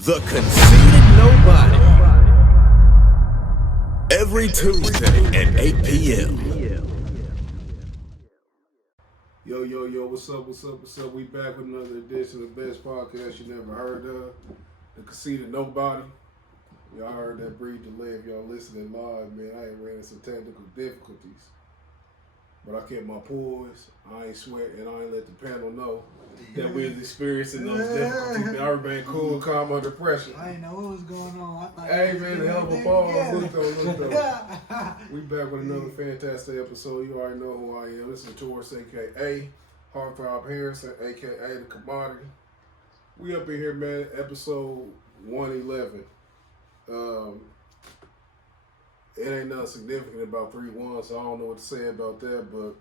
The Conceited Knowbody. Every Tuesday at 8 p.m. Yo, what's up? We back with another edition of the best podcast you never heard of. The Conceited Knowbody. Y'all heard that breathe to live. Y'all listening live, man. I ain't ran into some technical difficulties. But I kept my poise. I ain't sweat, and I ain't let the panel know that we was experiencing those difficulties. I remain cool, calm under pressure. I didn't know what was going on. I thought Hey man, the hell of a ball. Look though. We back with another fantastic episode. You already know who I am. This is Taurus, aka Heartthrob Harrison, aka the Commodity. We up in here, man. Episode 111. It ain't nothing significant about 3-1, so I don't know what to say about that, but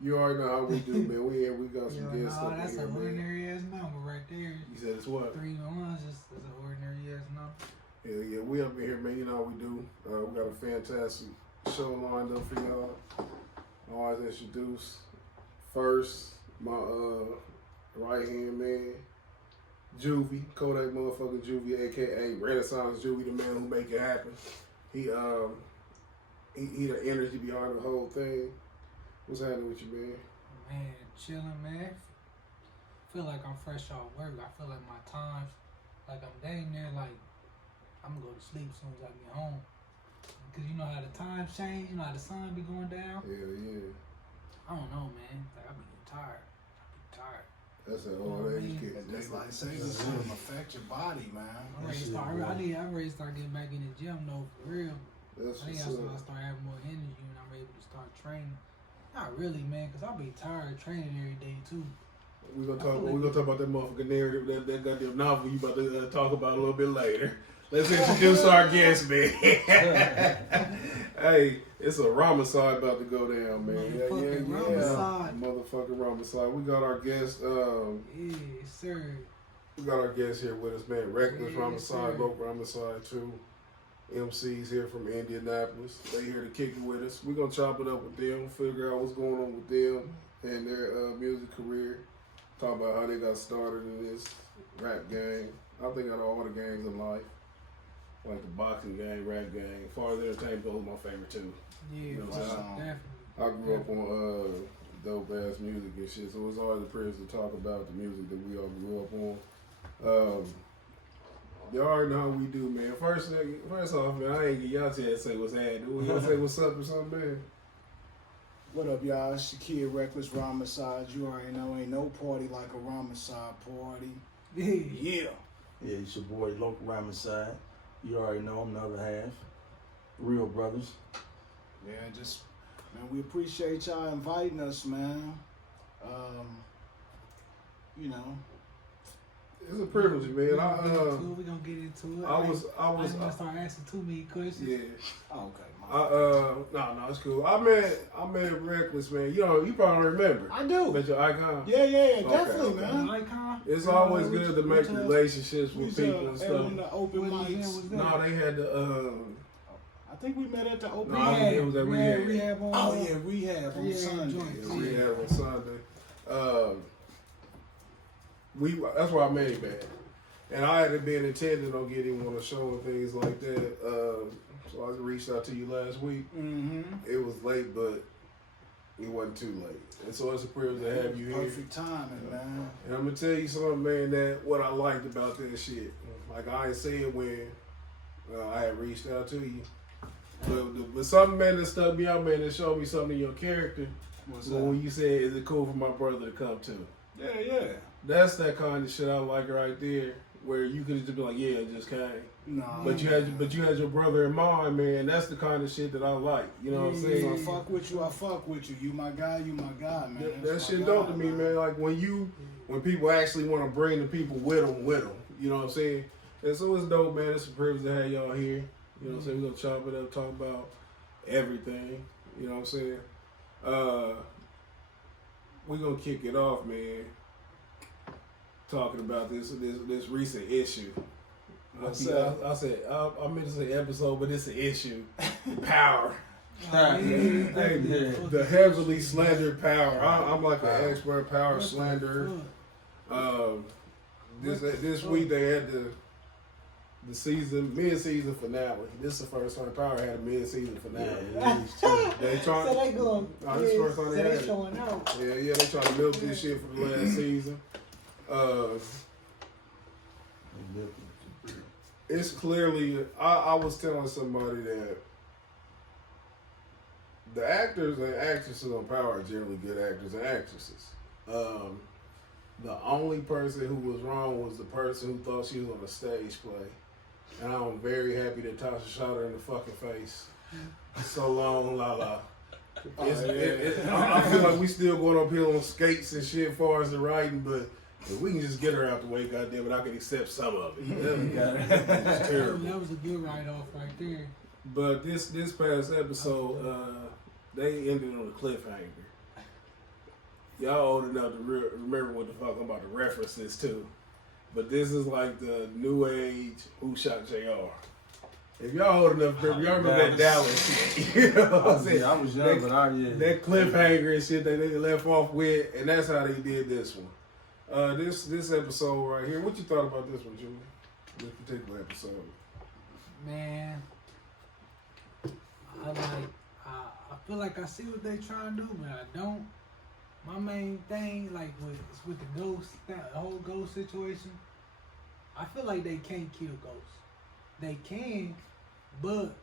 you already know how we do, man. We got some guests up that's in here, an man. ordinary ass number right there. You said it's what? 3 to 1 is just an ordinary ass number. Yeah, we up in here, man. You know how we do. We got a fantastic show lined up for y'all. I always introduce first my right hand man, Juvie, Kodak motherfucking Juvie, aka Renaissance Juvie, the man who make it happen. He the energy behind the whole thing. What's happening with you, man? Man, chilling, man. Feel like I'm fresh off work. I feel like my time's like I'm dang near like I'm gonna go to sleep as soon as I get home. Cause you know how the times change. You know how the sun be going down. Yeah. I don't know, man. Like I be tired. That's an old age kid. That's like saying it's going to affect your body, man. I'm ready to start. I'm ready to start getting back in the gym, though, for real. That's I think that's when I start having more energy when I'm able to start training. Not really, man, because I'll be tired training every day, too. We're gonna talk about that motherfucking narrative, that goddamn novel you about to talk about a little bit later. Let's introduce our guest, man. Hey, it's a Rhymacide about to go down, man. Rhymacide. Motherfucking Rhymacide. We got our guest, Yes, sir. we got our guest here with us, man. Reckless Yes, Rhymacide, sir. Broke Rhymacide 2. MCs here from Indianapolis. They here to kick it with us. We're gonna chop it up with them, figure out what's going on with them and their music career. Talk about how they got started in this rap game. I think out of all the games in life, like the boxing game, rap game, as far as entertainment goes, my favorite too. Yeah, You know, definitely. I grew up on dope ass music and shit, so it's always a privilege to talk about the music that we all grew up on. You already know how we do, man. First off, man, I ain't get y'all chance to say what's happening. Y'all say what's up or something, man? What up, y'all? It's your kid, Reckless Rhymacide. You already know, ain't no party like a Rhymacide party. Yeah. Yeah, it's your boy, Local Rhymacide. You already know I'm the other half. Real brothers. Yeah, man, we appreciate y'all inviting us, man. You know. It's a privilege, man. We're gonna get into it. I was gonna start asking too many questions. yeah. Oh, okay. No, it's cool. I met Reckless, man. You probably remember. I do. Met your icon. Yeah, definitely, okay. man. Icon? It's always good to make relationships with people and stuff. The open mics. No, they had the I think we met at the open No, mic. it was at Rehab. Rehab on. Oh yeah, Rehab on Sunday. We had on Sunday. That's where I met him at. And I hadn't been intending on getting him on a show and things like that. So I reached out to you last week. Mm-hmm. It was late, but it wasn't too late. And so it's a privilege to have you here. Perfect timing, man. And I'm going to tell you something, man, that what I liked about that shit. Like I ain't said when I had reached out to you. But something, man, that stuck me out, man, that showed me something in your character. What's that? When you said, is it cool for my brother to come too? Yeah. That's that kind of shit I like right there, where you could just be like, yeah, just came. No. But you had your brother in mind, man. That's the kind of shit that I like. You know what I'm saying? I fuck with you. You my guy, man. That shit dope to me, man. Like when people actually want to bring the people with them. You know what I'm saying? And so it's dope, man. It's a privilege to have y'all here. You know what I'm saying? We're gonna chop it up, talk about everything. You know what I'm saying? We're gonna kick it off, man. Talking about this recent issue. I meant to say episode, but it's an issue. Power. The heavily slandered Power. I'm like an expert Power slanderer. This week they had to the season mid-season finale. This is the first time Power had a mid-season finale. They trying. So they going. Oh, this is the first time So they had they it. showing out. Yeah, they trying to milk this shit for the last season. It's clearly. I was telling somebody that the actors and actresses on Power are generally good actors and actresses. The only person who was wrong was the person who thought she was on a stage play. And I'm very happy that Tasha shot her in the fucking face. So long, la la. I feel like we still going uphill on skates and shit as far as the writing, but if we can just get her out the way, goddamn it, I can accept some of it. It's terrible. That was a good write-off right there. But this past episode, they ended on a cliffhanger. Y'all old enough to remember what the fuck I'm about to reference this to. But this is like the new age Who Shot JR. If y'all old enough, y'all remember that Dallas shit. You know what I'm saying? I was young, but that cliffhanger and shit that they left off with, and that's how they did this one. This episode right here. What you thought about this one, Julie? This particular episode. Man, I feel like I see what they trying to do, but I don't. My main thing, like with the ghost, that whole ghost situation, I feel like they can't kill ghosts. They can, but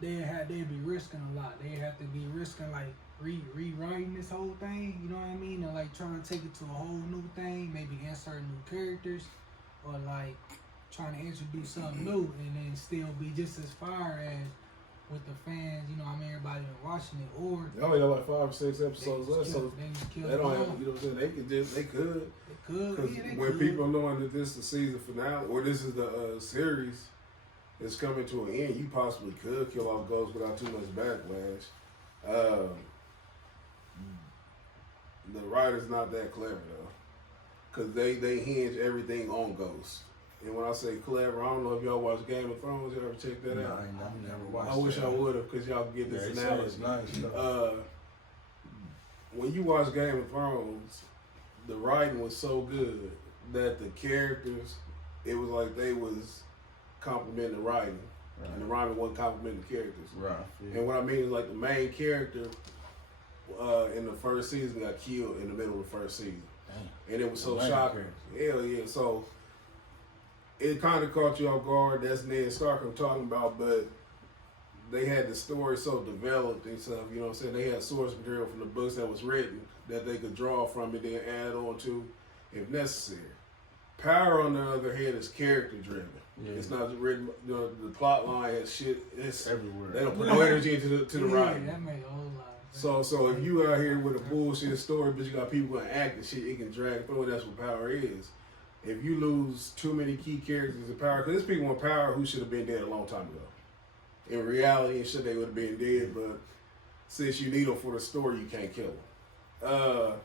they'd be risking a lot. They'd have to be risking like rewriting this whole thing. You know what I mean? And like trying to take it to a whole new thing, maybe insert new characters, or like trying to introduce something new, and then still be just as fire as with the fans, you know, I mean, everybody been watching it, or They only got like 5 or 6 episodes left, so they they don't have, you know what I'm saying? They could. Because they when could. people knowing that this is the season finale, or this is the series, is coming to an end, you possibly could kill off Ghost without too much backlash. The writer's not that clever though, because they hinge everything on Ghost. And when I say clever, I don't know if y'all watch Game of Thrones. Y'all ever check that out? I never watched I wish that. I would have, because y'all get this analogy. It's nice. When you watch Game of Thrones, the writing was so good that the characters, it was like they was complimenting the writing, Right. and the writing wasn't complimenting the characters. Right. And what I mean is like the main character in the first season got killed in the middle of the first season. Damn. And it was so The main shocking. Hell yeah. So it kind of caught you off guard. That's Ned Stark I'm talking about, but they had the story so developed and stuff, you know what I'm saying? They had source material from the books that was written that they could draw from and then add on to if necessary. Power, on the other hand, is character driven. Yeah. It's not written, you know, the plot line has shit, it's Everywhere. they don't put no energy into the writing. That made a whole lot of sense. So if you out here with a bullshit story, but you got people gonna act and shit, it can drag through. That's what Power is. If you lose too many key characters in Power, because there's people in Power who should have been dead a long time ago. In reality, and shit, they would have been dead. But since you need them for the story, you can't kill them.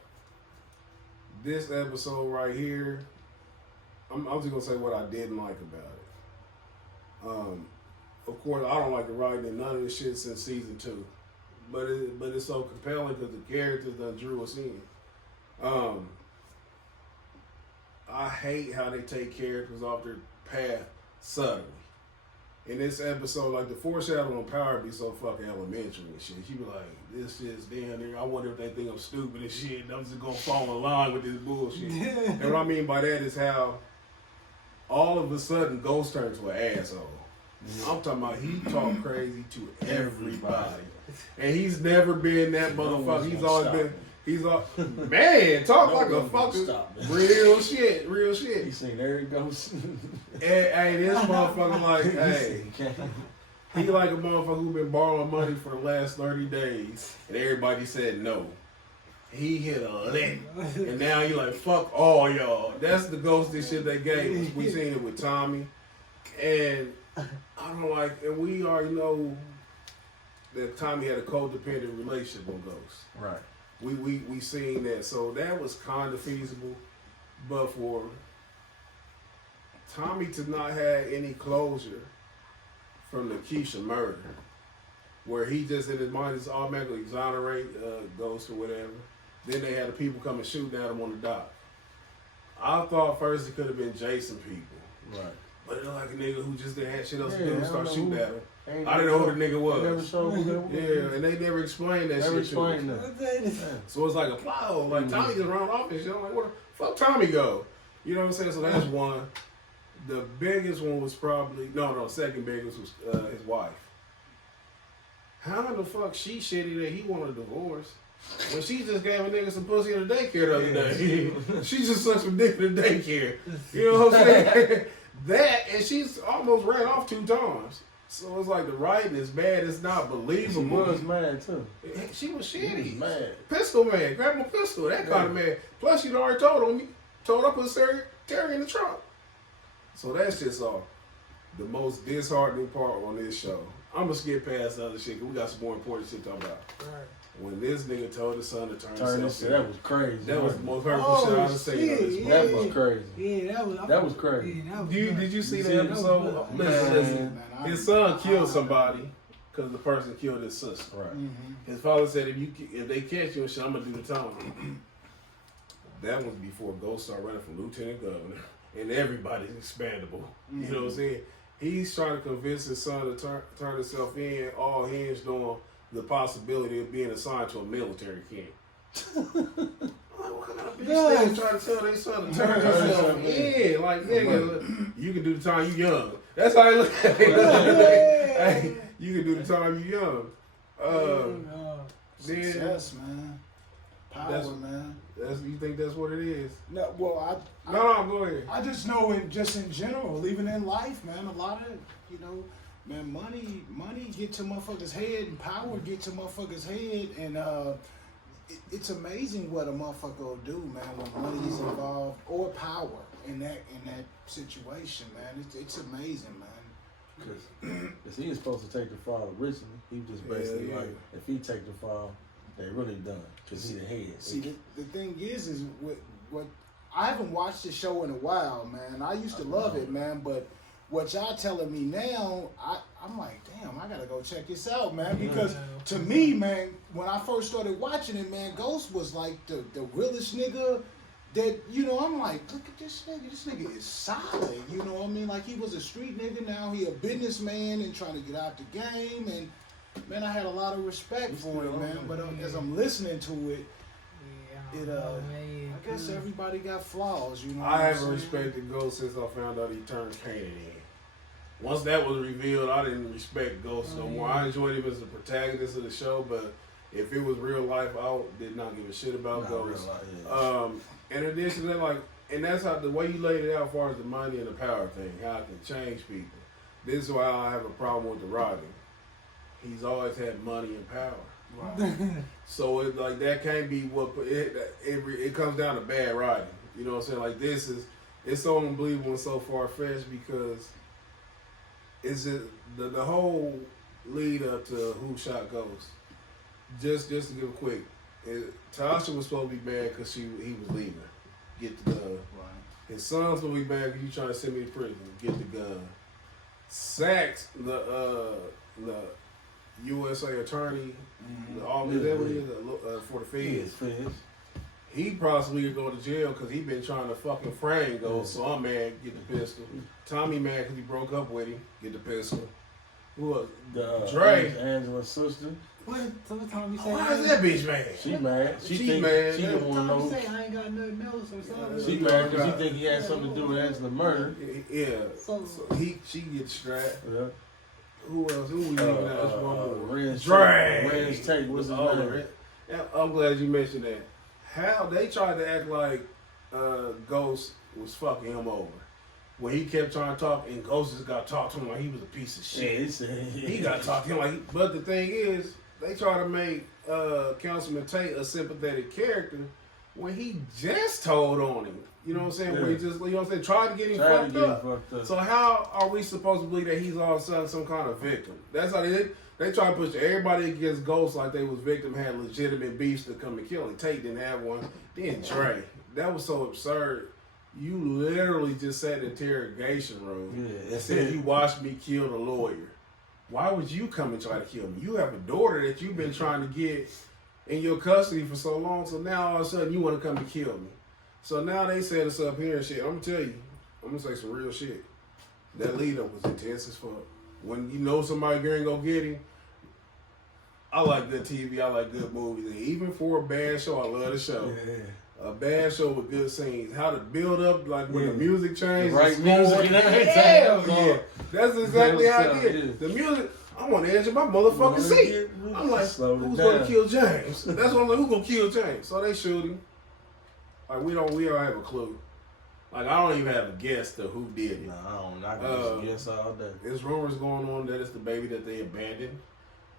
This episode right here, I'm just gonna say what I didn't like about it. Of course, I don't like the writing in none of this shit since season 2. But it's so compelling because the characters done drew us in. I hate how they take characters off their path suddenly. In this episode, like the foreshadowing on Power be so fucking elementary and shit. You be like, this shit's down there. I wonder if they think I'm stupid and shit. And I'm just gonna fall in line with this bullshit. And what I mean by that is how all of a sudden Ghost turned to an asshole. I'm talking about he talk crazy to everybody. And he's never been that motherfucker. He's always been, man, talk like a fucker. Real shit. He seen there it goes. Hey, this motherfucker like, hey, he like a motherfucker who been borrowing money for the last 30 days, and everybody said no. He hit a lick, and now he like, fuck all y'all. That's the ghosty shit they gave us. We seen it with Tommy, and I don't like, and we already know that Tommy had a codependent relationship with Ghost. Right. We seen that, so that was kind of feasible, but for Tommy to not have any closure from the Keisha murder, where he just in his mind is automatically exonerate Ghost or whatever. Then they had the people come and shoot at him on the dock. I thought first it could have been Jason people. Right. But it looked like a nigga who just didn't have shit else to Yeah, do I and start don't shooting know. at him. Ain't I didn't know who the nigga was. Never showed who that was. Yeah, and they never explained that Never shit to explained me. that. So it's like a plot hole. Like Tommy just ran off and shit. I'm like, where the fuck Tommy go? You know what I'm saying? So that's one. The biggest one was probably second biggest was his wife. How the fuck she shitty that he wanted a divorce when she just gave a nigga some pussy in the daycare the other day? She just sucked some dick in the daycare. You know what I'm saying? That, and she's almost ran off 2 times. So it's like the writing is bad. It's not She believable. was mad too. She was She shitty. was mad. Pistol man, grab my pistol. That kind of man. Plus, you already told I put Terry in the trunk. So that's just the most disheartening part on this show. I'm gonna skip past the other shit because we got some more important shit to talk about. Right. When this nigga told his son to turn This, himself that in. was crazy. That was the most hurtful shit I've ever seen on this shit, podcast. That was crazy. Yeah, That was crazy. Yeah, that was Did you see You that see it? episode? Man. Listen. His son killed somebody because the person killed his sister. Right. His father said, if they catch you and shit, I'm gonna do the time. That was before Ghost started running for lieutenant governor, and everybody's expandable. You know what I'm saying? He's trying to convince his son to turn himself in, all hinged on the possibility of being assigned to a military camp. What kind of bitch they trying to tell their son to turn himself in? Like, nigga, you can do the time you young. That's how they look at it. Hey, you can do the time you young. Then, Success, man. Power, man. you think that's what it is? No, well, No, go ahead. I just know just in general, even in life, man, a lot of, man, money get to motherfuckers' head and power get to motherfuckers' head, and it's amazing what a motherfucker will do, man, when money's involved or power in that situation, man. It's amazing, man. Because he was supposed to take the fall originally. He was just basically like, if he take the fall, they really done. Because he the head. See, the thing is what I haven't watched the show in a while, man. I used to love it, man, but what y'all telling me now, I'm like, damn, I gotta go check this out, man. Because to me, man, when I first started watching it, man, Ghost was like the realest nigga that, I'm like, look at this nigga. This nigga is solid, you know what I mean? Like, he was a street nigga, now he a businessman and trying to get out the game. And, man, I had a lot of respect for him, man. But as I'm listening to it, I guess everybody got flaws, you know what I I'm haven't saying? respected Ghost since I found out he turned Kanan in. Once that was revealed, I didn't respect Ghost no more. I enjoyed him as the protagonist of the show, but if it was real life, I did not give a shit about Ghost. In addition to that, and that's how the way you laid it out as far as the money and the power thing, how it can change people. This is why I have a problem with the writing. He's always had money and power. Right. So it that can't be what it comes down to bad writing. You know what I'm saying? It's so unbelievable and so far fetched because it's just the whole lead up to who shot Ghost. Just to give a quick, Tasha was supposed to be bad because he was leaving. Get the gun. Right. His son's supposed to be bad because you trying to send me to prison. Get the gun. Sachs, the USA attorney, is that what he is for the feds? He possibly going to jail because he been trying to fucking frame Ghost. So I'm mad. Get the pistol. Tommy mad because he broke up with him. Get the pistol. Who else? Dre. Angela's sister. What? Sometimes you say. Why is that bitch mad? She mad. She mad. She don't want to know. Say I ain't got nothing else or something. She mad because she think he had something to do with Angela's murder. Yeah. So she gets strapped. Yeah. Who else? Who we leaving out? Rand's Tate. What's his name? I'm glad you mentioned that. How they tried to act like Ghost was fucking him over. When he kept trying to talk, and Ghost just got to talk to him like he was a piece of shit. He got to talk to him like. But the thing is, they try to make Councilman Tate a sympathetic character when he just told on him. You know what I'm saying? Yeah. Where he just, you know what I'm saying, tried to get him fucked up. So how are we supposed to believe that he's all of a sudden some kind of victim? That's how they try to push everybody against Ghost like they was victim, had legitimate beefs to come and kill him. Tate didn't have one. Then Dre. That was so absurd. You literally just sat in the interrogation room and said you watched me kill the lawyer. Why would you come and try to kill me? You have a daughter that you've been trying to get in your custody for so long, so now all of a sudden you want to come and kill me. So now they set us up here and shit. I'm going to tell you, I'm going to say some real shit. That lead up was intense as fuck. When you know somebody ain't gonna get him, I like good TV. I like good movies. And even for a bad show, I love the show. Yeah. A bad show with good scenes. How to build up, like when the music changes. The right the music and everything. Hell yeah. That's exactly how That's I get it. The music, I'm on the edge of my motherfucking seat. I'm like, who's gonna kill James? That's what I'm like, who's gonna kill James? So they shoot him. Like we don't have a clue. Like I don't even have a guess to who did it. No, I don't. I can just guess all day. There's rumors going on that it's the baby that they abandoned.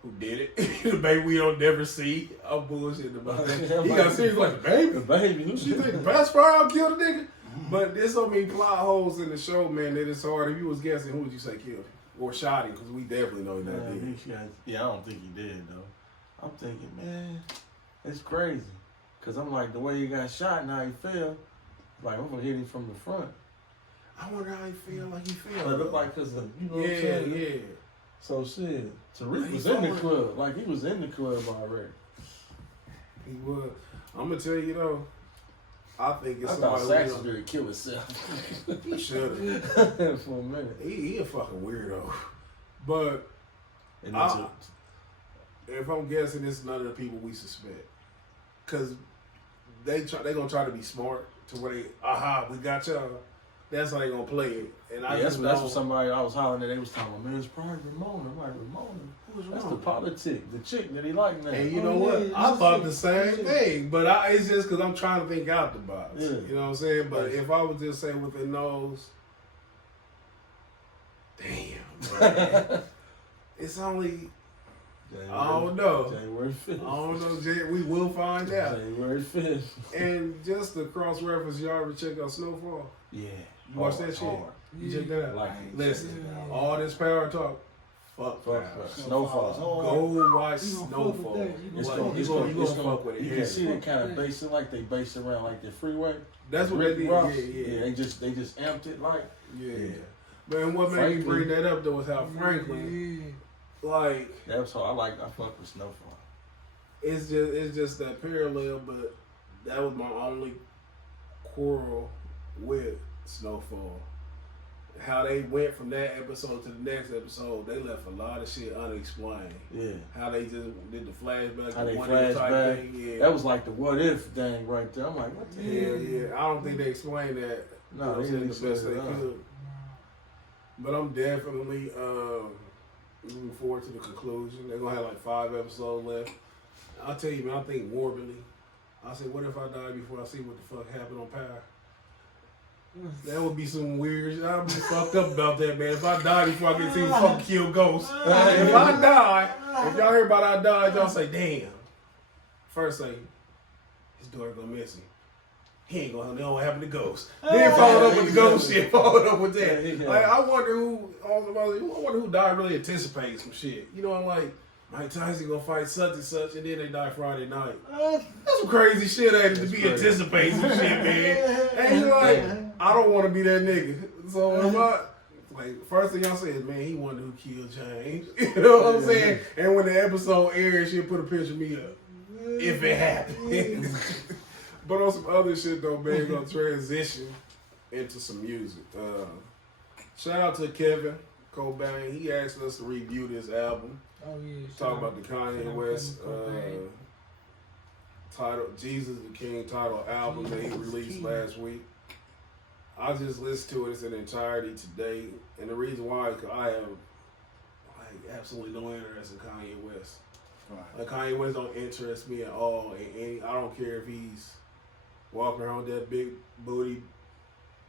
Who did it? The baby we don't never see. I'm bullshitting about that. He got serious like, the baby? The baby. Who she think? The pacifier killed the nigga? But there's so many plot holes in the show, man, that it's hard. If you was guessing, who would you say killed him? Or shot him? Because we definitely know that did. Yeah, I don't think he did, though. I'm thinking, man, it's crazy. Because I'm like, the way he got shot and how he fell, like, I'm going to hit him from the front. I wonder how he feel like he fell. But it looked like, because, you know what I'm saying? Yeah. So, shit, Tariq was in the club. Like, he was in the club already. He was. I'm going to tell you, though, I think it's I somebody thought Saxon did kill himself. He should have. For a minute. He a fucking weirdo. But And if I'm guessing, it's none of the people we suspect. Because they going to try to be smart to where they, we got y'all. That's how they going to play it. And that's what somebody I was hollering at. They was talking about, man, it's probably Ramona. I'm like, Ramona? Who's That's Ramona? the politic, the chick that he liked now. And you know what? Yeah, I thought the same thing. But it's just because I'm trying to think out the box. Yeah. You know what I'm saying? But if I was just saying with the nose, damn, man. It's only... I don't know. January 5th. I don't know, we will find out. January 5th. And just to cross-reference, y'all ever check out Snowfall? Yeah. You watch that shit? Hard. You check that out? Like, Listen, all this power talk, fuck power. Snowfall. Go watch Snowfall. It's You gonna fuck with it. You can see they kind of base it like they base it around like the freeway. That's what they did. Ross. Yeah. They just amped it like. Yeah. Man, what made me bring that up though was how Franklin, like, that's how I fuck with Snowfall. It's just that parallel, but that was my only quarrel with Snowfall. How they went from that episode to the next episode, they left a lot of shit unexplained. Yeah. How they just did the flashback. How they one flashback. type thing. Yeah. That was like the what if thing right there. I'm like, what the hell? Yeah. I don't think they explained that. No, they didn't the best they explain it. could. But I'm definitely looking forward to the conclusion. They're gonna have like 5 episodes left. I'll tell you, man, I think morbidly. I said, what if I die before I see what the fuck happened on Power? That would be some weird shit. I'd be fucked up about that, man. If I die before I get to see who fucking kill Ghost. If I die, if y'all hear about I died, y'all say, damn. First say, his daughter go missing. He ain't gonna know what happened to Ghost. Then followed up with the Ghost shit. Followed up with that. Like, I wonder who died really anticipating some shit. You know, I'm like, Mike Tyson gonna fight such and such, and then they die Friday night. That's some crazy shit, ain't it, to be anticipating some shit, man. And you're like, I don't want to be that nigga. So if I, like, first thing y'all say is, man, he wonder who killed James. You know what I'm saying? And when the episode airs, she'll put a picture of me up. If it happens. But on some other shit though, man, gonna transition into some music. Shout out to Kevin Cobain. He asked us to review this album. Oh yeah. Talk about the Kanye West title, Jesus the King title album that he released last week. I just listened to it in entirety today, and the reason why is because I have absolutely no interest in Kanye West. Right. Like, Kanye West don't interest me at all. And I don't care if he's walking around with that big booty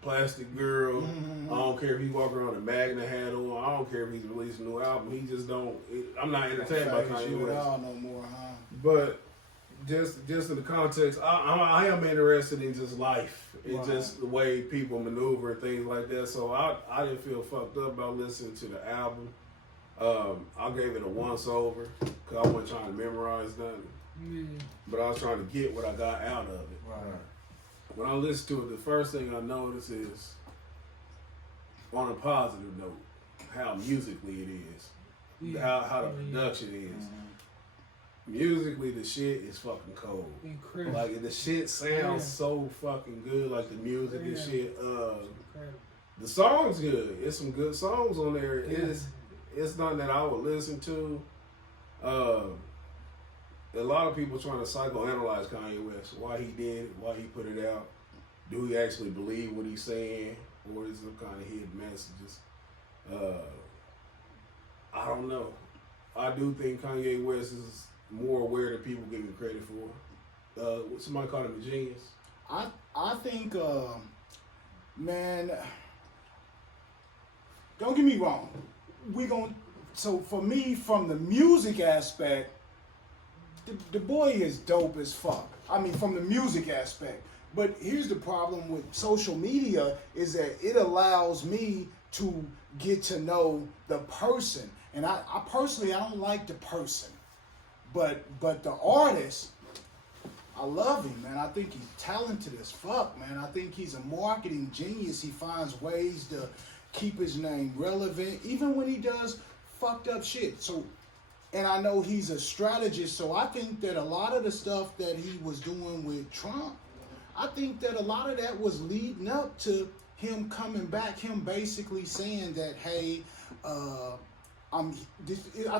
plastic girl. Mm-hmm. I don't care if he's walking around with a Magna hat on. I don't care if he's releasing a new album. He just don't. I'm not entertained by Kanye West no more, huh? But just in the context, I am interested in just life. It's just the way people maneuver and things like that. So I didn't feel fucked up about listening to the album. I gave it a once over because I wasn't trying to memorize nothing. But I was trying to get what I got out of it. Right. When I listen to it, the first thing I notice is, on a positive note, how musically it is. How the production is. Musically, the shit is fucking cold. Incredible. Like, the shit sounds so fucking good. Like, the music and shit. The song's good. It's some good songs on there. It's nothing that I would listen to. A lot of people trying to psychoanalyze Kanye West. Why he did it, why he put it out. Do he actually believe what he's saying? Or is it some kind of hidden messages? I don't know. I do think Kanye West is more aware than people give him credit for. Somebody called him a genius. I think, man, don't get me wrong. So for me, from the music aspect, the boy is dope as fuck. I mean, from the music aspect. But here's the problem with social media is that it allows me to get to know the person. And I personally, I don't like the person. But the artist, I love him, man. I think he's talented as fuck, man. I think he's a marketing genius. He finds ways to keep his name relevant, even when he does fucked up shit. So, and I know he's a strategist, so I think that a lot of the stuff that he was doing with Trump, I think that a lot of that was leading up to him coming back, him basically saying that, hey, I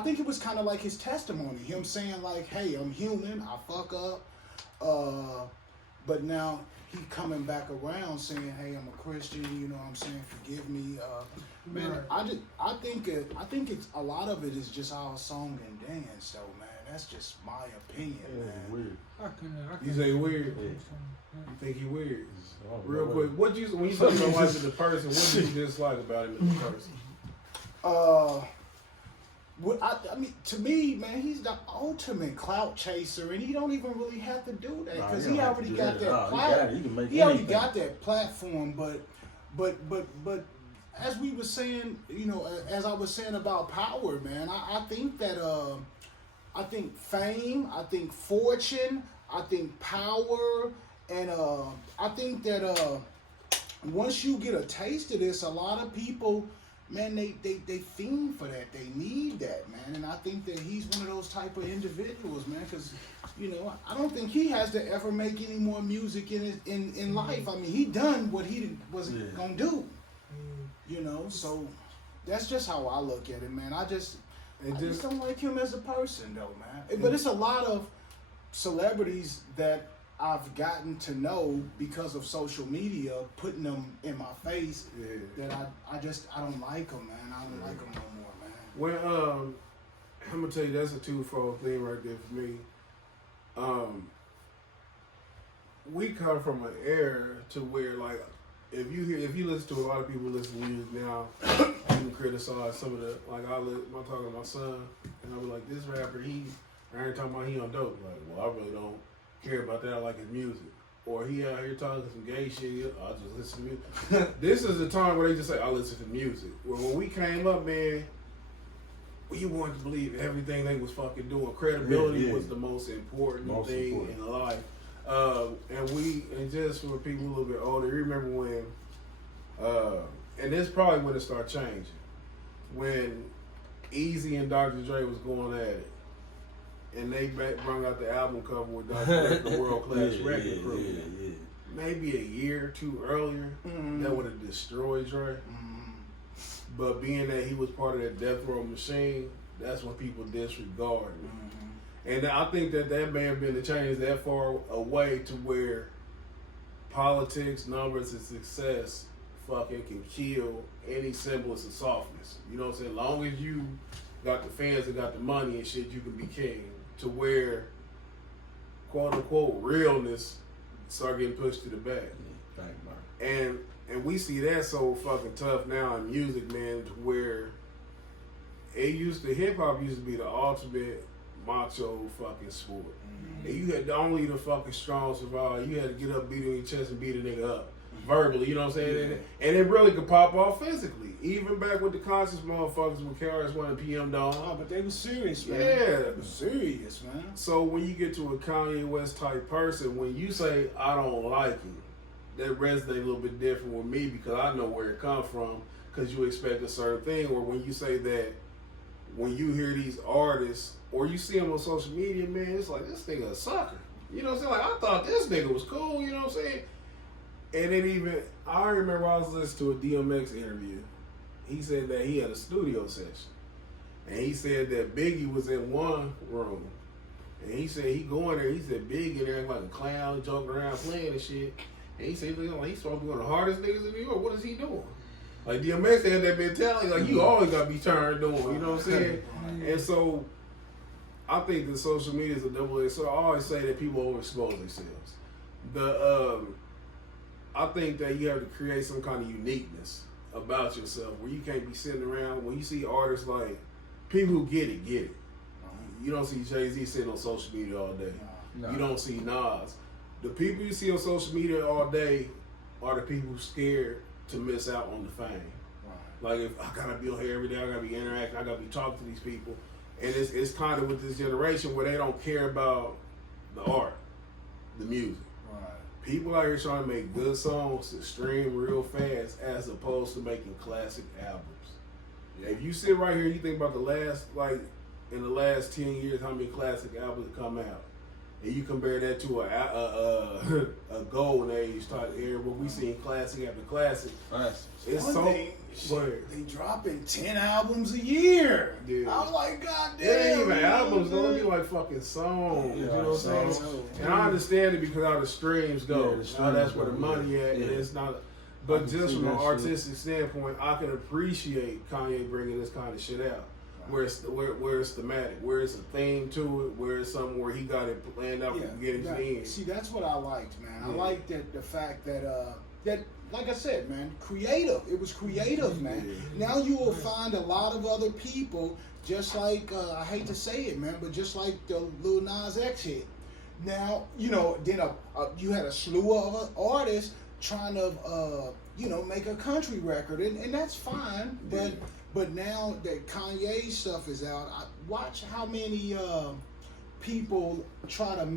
think it was kind of like his testimony, him saying like, hey, I'm human, I fuck up, but now he coming back around saying, hey, I'm a Christian, you know what I'm saying, forgive me. Man, Right. I think it's a lot of it is just our song and dance, though, man. That's just my opinion, Yeah, man. weird. I couldn't. You say weird? Yeah. You think he weird? I don't Real know. quick, when you talk about like the person, what do you dislike about him as a person? I mean, to me, man, he's the ultimate clout chaser, and he don't even really have to do that because he already got that platform. He already got that platform, but as we were saying, you know, as I was saying about power, man, I think that I think fame, I think fortune, I think power, and I think that once you get a taste of this, a lot of people, man, they fiend for that. They need that, man. And I think that he's one of those type of individuals, man, because, you know, I don't think he has to ever make any more music in life. I mean, he done what he wasn't going to do, you know, so that's just how I look at it, man. I just don't like him as a person, though, man. But it's a lot of celebrities that I've gotten to know because of social media, putting them in my face. That I don't like them, man. I don't like them no more, man. Well, I'm gonna tell you that's a twofold thing right there for me. We come from an era to where, like, if you listen to a lot of people listen to music now, you can criticize some of the, like, I'm talking to my son, and I'll be like, this rapper, I ain't talking about he on dope. Like, well, I really don't care about that. I like his music. Or he out here talking some gay shit. I'll just listen to music. This is the time where they just say, I listen to music. Well, when we came up, man, we wanted to believe everything they was fucking doing. Credibility was the most important thing in life. And just for people a little bit older, you remember when, and this probably when it started changing, when Easy and Dr. Dre was going at it. And they brought out the album cover with Dr. Dre, the World Class Record Crew. Maybe a year or two earlier, that would have destroyed Dre. But being that he was part of that death row machine, that's when people disregard him. And I think that may have been the change that far away to where politics, numbers, and success fucking can kill any semblance of softness. You know what I'm saying? As long as you got the fans and got the money and shit, you can be king. To where, quote unquote, realness start getting pushed to the back. And we see that so fucking tough now in music, man, to where hip hop used to be the ultimate macho fucking sport. And you had only the fucking strong survive. You had to get up, beat on your chest, and beat a nigga up verbally. You know what I'm saying? And it really could pop off physically. Even back with the conscious motherfuckers with KRS-One and PM Dawn. Oh, but they were serious, man. Yeah. They were serious, man. So when you get to a Kanye West type person, when you say, I don't like him, that resonates a little bit different with me because I know where it comes from because you expect a certain thing. Or when you say that, when you hear these artists, or you see them on social media, man, it's like, this nigga a sucker. You know what I'm saying? Like, I thought this nigga was cool, you know what I'm saying? And it even, I remember I was listening to a DMX interview. He said that he had a studio session. And he said that Biggie was in one room. And he said he go in there, he said Big in there acting like a clown, joking around, playing and shit. And he said he's supposed to be one of the hardest niggas in New York. What is he doing? Like DMX had that mentality, like you always gotta be turned on, you know what I'm saying? And so I think that social media is a double-edged sword. I always say that people overexpose themselves. I think that you have to create some kind of uniqueness about yourself where you can't be sitting around. When you see artists like people who get it, get it. You don't see Jay-Z sitting on social media all day. No. You don't see Nas. The people you see on social media all day are the people scared to miss out on the fame. Like, if I gotta be on here every day, I gotta be interacting, I gotta be talking to these people. And it's kind of with this generation where they don't care about the art, the music. People out here trying to make good songs to stream real fast as opposed to making classic albums. If you sit right here and you think about in the last 10 years, how many classic albums have come out, and you compare that to a golden age type era where we seen classic after classic. It's One so thing, they dropping 10 albums a year. Dude. I'm like, God damn. It ain't even albums, though. It'd be like fucking songs. You know what I'm saying? And I understand it because how the streams go. Yeah, the streams Now that's where the go, money at, yeah. and it's not. But can just see from an that shit. artistic standpoint, I can appreciate Kanye bringing this kind of shit out. Where it's thematic, where it's a theme to it, where it's something where he got it planned out from beginning to end. See, that's what I liked, man. I Yeah. liked the fact that like I said, man, creative. It was creative, man. Now you will find a lot of other people, just like I hate to say it, man, but just like the Lil Nas X hit. Now, then you had a slew of artists trying to make a country record, and that's fine, but now that Kanye stuff is out, watch how many people try to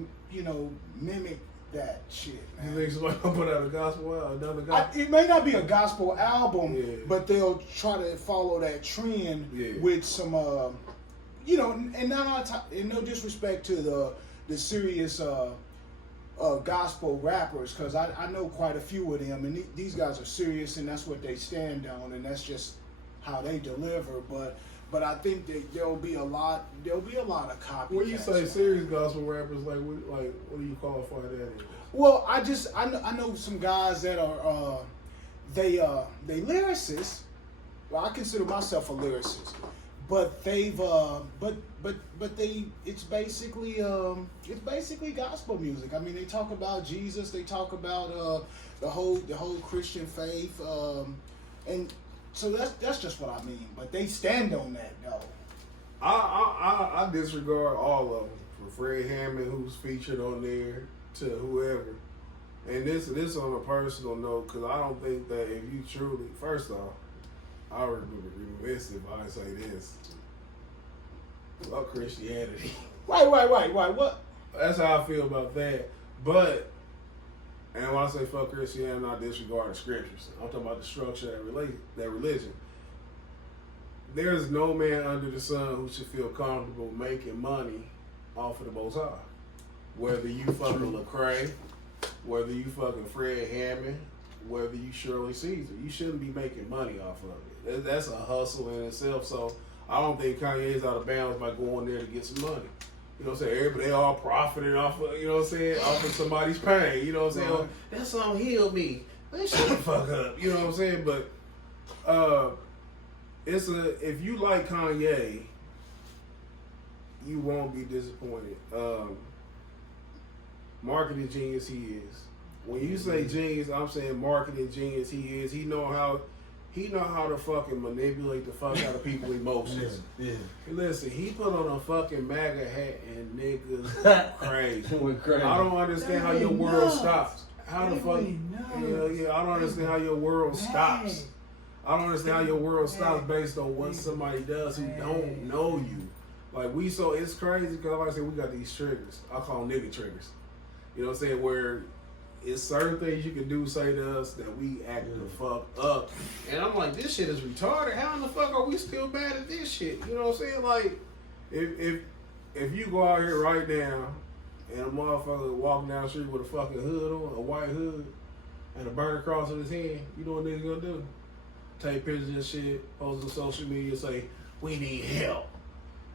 mimic that shit, man. You think somebody gonna put out a gospel album, another gospel? It may not be a gospel album, Yeah. but they'll try to follow that trend with some, and no disrespect to the serious gospel rappers, because I know quite a few of them, and these guys are serious, and that's what they stand on, and that's just how they deliver. But I think that there'll be a lot of copycats. When you say serious gospel rappers, what do you qualify that as? Well, I know some guys that are they lyricists. Well, I consider myself a lyricist, but they've it's basically gospel music. I mean, they talk about Jesus, they talk about the whole Christian faith, and so that's just what I mean. But they stand on that though. I disregard all of them, from Fred Hammond, who's featured on there, to whoever. And this on a personal note, because I don't think that if you truly, first off, I would be remiss if I say this about Christianity. Right. What? That's how I feel about that. But, and when I say fuck Christianity, I'm not disregarding scriptures. I'm talking about the structure of that religion. There's no man under the sun who should feel comfortable making money off of the Most High. Whether you fucking Lecrae, whether you fucking Fred Hammond, whether you Shirley Caesar, you shouldn't be making money off of it. That's a hustle in itself. So I don't think Kanye's out of bounds by going there to get some money. You know what I'm saying? Everybody, they all profiting off of, you know what I'm saying, off of somebody's pain. You know what I'm saying? Right. That song healed me. Man, shut the fuck up. You know what I'm saying? But if you like Kanye, you won't be disappointed. Marketing genius he is. When you say genius, I'm saying marketing genius he is. He know how to fucking manipulate the fuck out of people's emotions. Yeah. Listen, he put on a fucking MAGA hat and niggas crazy. I don't understand how your world stops. How the fuck? Yeah. I don't understand how your world stops. I don't understand how your world stops based on what somebody does who don't know you. It's crazy because like I said, we got these triggers. I call them nigga triggers. You know what I'm saying? Where it's certain things you can do, say to us that we act the fuck up. And I'm like, this shit is retarded. How in the fuck are we still mad at this shit? You know what I'm saying? Like, if you go out here right now and a motherfucker walking down the street with a fucking hood on, a white hood, and a burner cross in his hand, you know what niggas gonna do? Take pictures and shit, post on social media, say, we need help.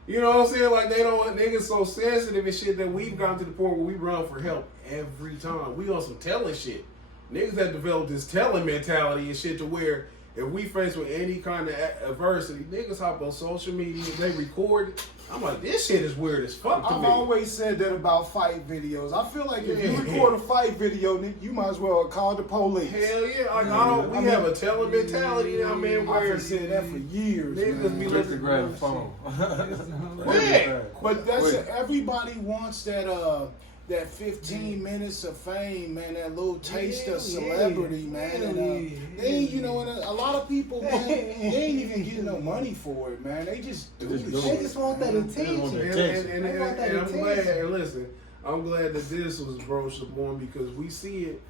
You know what I'm saying? Like, they don't, niggas so sensitive and shit that we've gotten to the point where we run for help every time. We on some telling shit. Niggas have developed this telling mentality and shit to where if we face with any kind of adversity, niggas hop on social media, they record it. I'm like, this shit is weird as fuck to I've me. always said that about fight videos. I feel like if you record a fight video, you might as well call the police. Hell yeah, like we have a telling mentality now, man. Where I've said that for years. Niggas be Just to looking grab the phone. Yeah. But that's everybody wants that 15 minutes of fame, man, that little taste of celebrity, man. And they, you know, and a lot of people, man, they ain't even getting no money for it, man. They just do it. They just want that attention. And I'm glad, and listen, I'm glad that this was broached upon because we see it.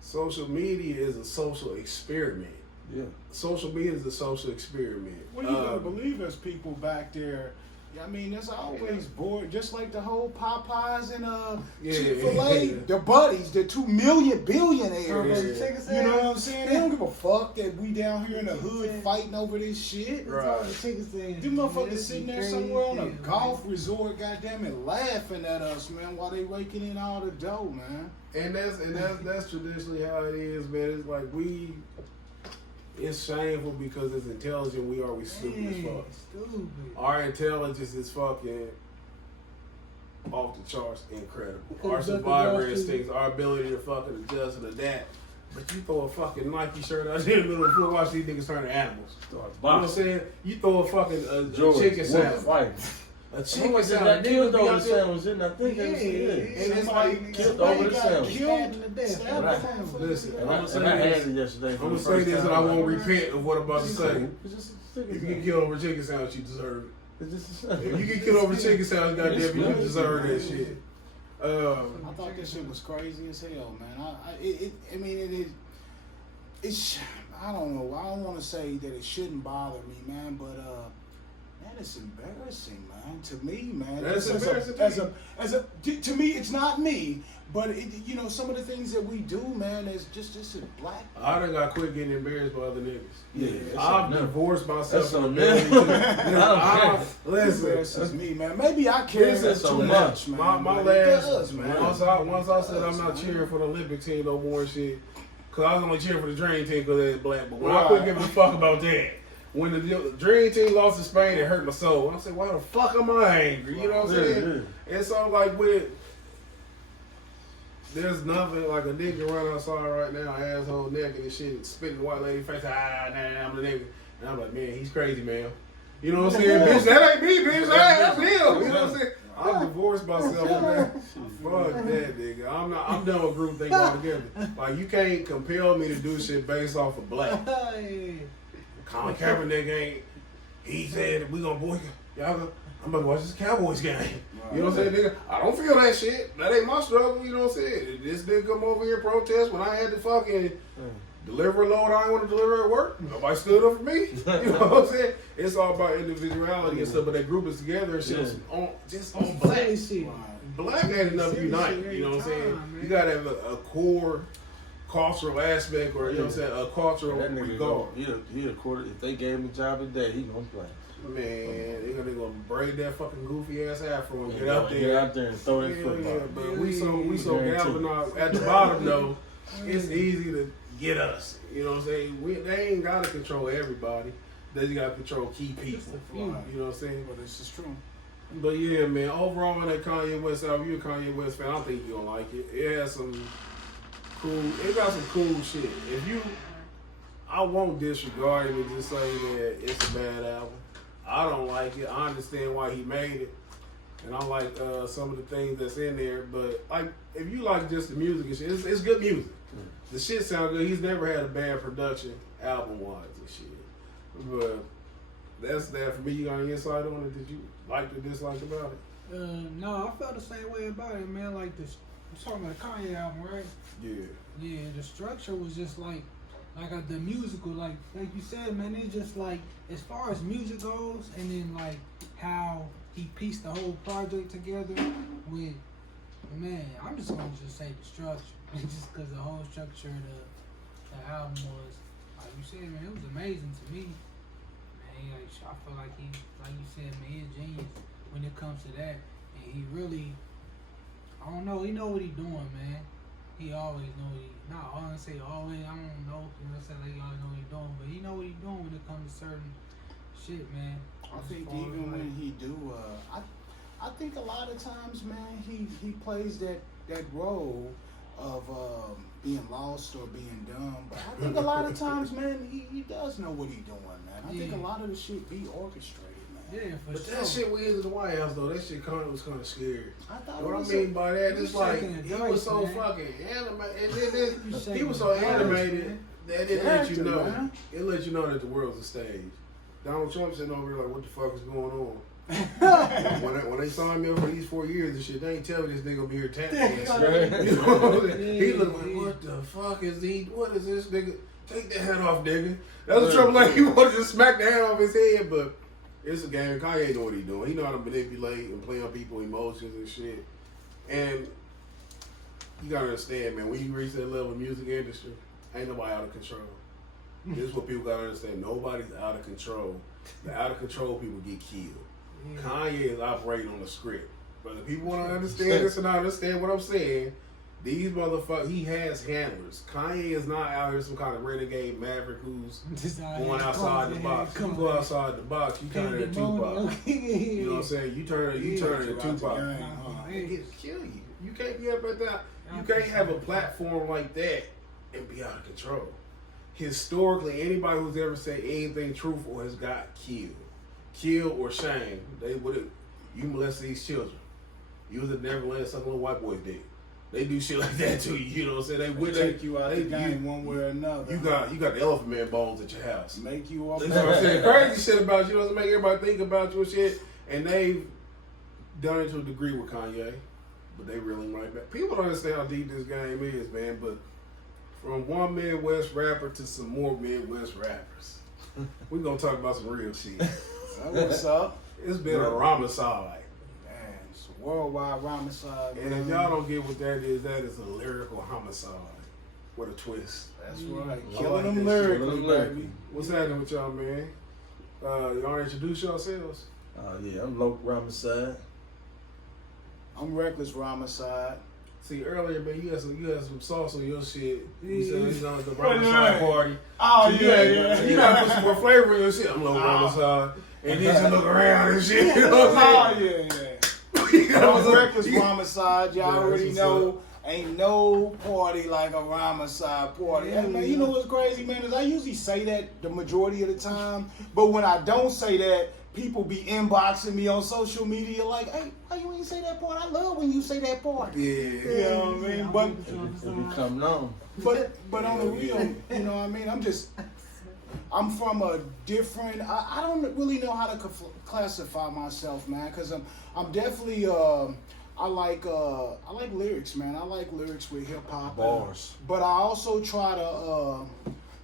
Social media is a social experiment. Yeah. Social media is a social experiment. Well, you gotta believe there's people back there. I mean, there's always bored, just like the whole Popeyes and Chick-fil-A, the buddies, the 2 million billionaires. You know what I'm saying? They don't give a fuck that we down here in the hood fighting over this shit. Right. Them motherfuckers sitting there somewhere on a golf resort, goddamn it, laughing at us, man, while they raking in all the dough, man. And that's traditionally how it is, man. It's like it's shameful because it's intelligent. We stupid as fuck. Stupid. Our intelligence is fucking off the charts, incredible. Because Our Dr. survivor Ross instincts, our ability to fucking adjust and adapt. But you throw a fucking Nike shirt out there in the middle of the floor, watch these niggas turn to animals. You know what I'm saying? You throw a fucking chicken sandwich. A chicken sandwich. That nigga throw the sandwich in, I think that was it. And it's like, killed over the sandwich. Listen, And I had it yesterday. I'm gonna say this and I won't repent of what I'm about to say. If you get killed over a chicken sandwich, you deserve it. If you get killed over a chicken sandwich, goddamn, you deserve that shit. I thought this shit was crazy as hell, man. It's I don't know. I don't want to say that it shouldn't bother me, man, but man, it's embarrassing, man. To me, man. That's embarrassing. To me, it's not me, but you know, some of the things that we do, man, is just a black. I done got quit getting embarrassed by other niggas. Yeah, I've divorced myself from a million. Listen, this is me, man. Maybe I care too much, man. My last, man. Once I said I'm not cheering for the Olympic team no more and shit, cause I was only cheering for the Dream Team because they're black. But when I quit giving a fuck about that. When the Dream Team lost to Spain, it hurt my soul. I said, why the fuck am I angry? You know what I'm saying? And so, like, there's nothing like a nigga run outside right now, asshole naked and shit, spitting the white lady face, I'm the nigga. And I'm like, man, he's crazy, man. You know what I'm saying? Bitch, that ain't me, bitch. That's him. You know what I'm saying? I divorced myself, man. Fuck that, nigga. I'm done with group think altogether. Like, you can't compel me to do shit based off of black. Colin Kaepernick ain't. He said we gonna boycott. I'm about to watch this Cowboys game. You know what I'm saying, nigga? I don't feel that shit. That ain't my struggle. You know what I'm saying? This nigga come over here and protest when I had to fucking deliver a load I didn't want to deliver at work. Nobody stood up for me. You know what I'm saying? It's all about individuality and stuff. But that group is together and shit just on black. Black ain't enough to unite. You know what I'm saying? You gotta have a core cultural aspect, or you know what I'm saying, a cultural regard. He a quarter. If they gave him a job today, he gonna play. Man, they're gonna braid that fucking goofy ass afro and Get out there and throw that football. Yeah, but we so galvanized at the bottom though. It's easy to get us. You know what I'm saying? They ain't gotta control everybody. They just gotta control key people. You know what I'm saying? But this is true. But yeah, man. Overall, on that Kanye West album, you a Kanye West fan? I don't think you gonna like it. It has some. It got some cool shit. I won't disregard it and just say that it's a bad album. I don't like it. I understand why he made it, and I like some of the things that's in there. But like, if you like just the music and shit, it's good music. The shit sounds good. He's never had a bad production album wise and shit. But that's that for me. You got any insight on it? Did you like or dislike about it? No, I felt the same way about it, man. Like this. I'm talking about the Kanye album, right? Yeah, the structure was just like the musical, like you said, man. It's just like as far as music goes, and then like how he pieced the whole project together with Man, I'm just gonna say the structure, just because the whole structure of the album was, like you said, man, it was amazing to me. Man, like, I feel like he, like you said, man, he's a genius when it comes to that, and he really, I don't know, he know what he's doing, man. He always know not all I say always, I don't know, you know, say like he always know what he's doing, but he know what he's doing when it comes to certain shit, man. I think even when he do, I think a lot of times, man, he plays that role of being lost or being dumb. But I think a lot of times, man, he does know what he's doing, man. I think a lot of the shit be orchestrated, man. Yeah, for But sure. that shit when he was in the White House though, that shit was kind of scary. I thought What it I was mean by that, he it's was like shaking he the was dice, so man. fucking animated, and then He he was so was shaking the dice, animated man. that it let you Character, know. man. It let you know that the world's a stage. Donald Trump sitting over here like, what the fuck is going on? when they signed me up for these 4 years and shit, they ain't telling this nigga gonna be here tap dancing. You know what I'm saying? He look like, what the fuck is he? What is this nigga? Take that hat off, nigga. That's the trouble. Like he wanted to smack the hat off his head, but it's a game. Kanye know what he doing. He know how to manipulate and play on people's emotions and shit. And you gotta understand, man. When you reach that level of music industry, ain't nobody out of control. This is what people gotta understand. Nobody's out of control. The out of control people get killed. Yeah. Kanye is operating on a script. Whether people want to understand this and not understand what I'm saying, these motherfuckers, he has handlers. Kanye is not out here some kind of renegade maverick who's going outside the box. You go outside the box, you turn into Tupac. You know what I'm saying? You turn into Tupac. He'll kill you. You can't be up at that. You can't have a platform like that and be out of control. Historically, anybody who's ever said anything truthful has got killed or shamed. They would have. You molested these children. You was at Neverland sucking little white boys' dick. They do shit like that to you. You know what I'm saying? They would take you out the game one way or another. You got the elephant man bones at your house. Make you off. That's what I'm saying. Crazy shit about you. Know what I'm saying? Make everybody think about you and shit. And they've done it to a degree with Kanye, but they reeling right back. People don't understand how deep this game is, man. But from one Midwest rapper to some more Midwest rappers, we're gonna talk about some real shit. What's up? It's been a Rhymacide. Man, it's a worldwide Rhymacide. And if y'all don't get what that is a lyrical homicide with a twist. That's right. I Killing like them that shit. lyrically, baby. What's happening with y'all, man? Y'all introduce yourselves? Yeah, I'm Loc Rhymacide. I'm Reckless Rhymacide. See, earlier, man, you had some sauce on your shit. You Yeah. said he's on the Right, Rhymacide right. party. Oh, So yeah. You gotta put some more flavor in your shit. I'm Loc Rhymacide. And then you look around and shit. You know what I'm saying? Oh, yeah. You know what I'm saying? Reckless Rhymacide. Y'all Yeah, already that's know. what's Ain't no party like a Rhymacide party. Hey, man, you know what's crazy, man, is I usually say that the majority of the time, but when I don't say that, people be inboxing me on social media like, hey, why you ain't say that part? I love when you say that part. Yeah. You know what I mean? But It become known. But on the real, you know what I mean? I'm from a different, I don't really know how to classify myself, man, because I'm definitely, I like lyrics, man. I like lyrics with hip hop. Bars. But I also try to,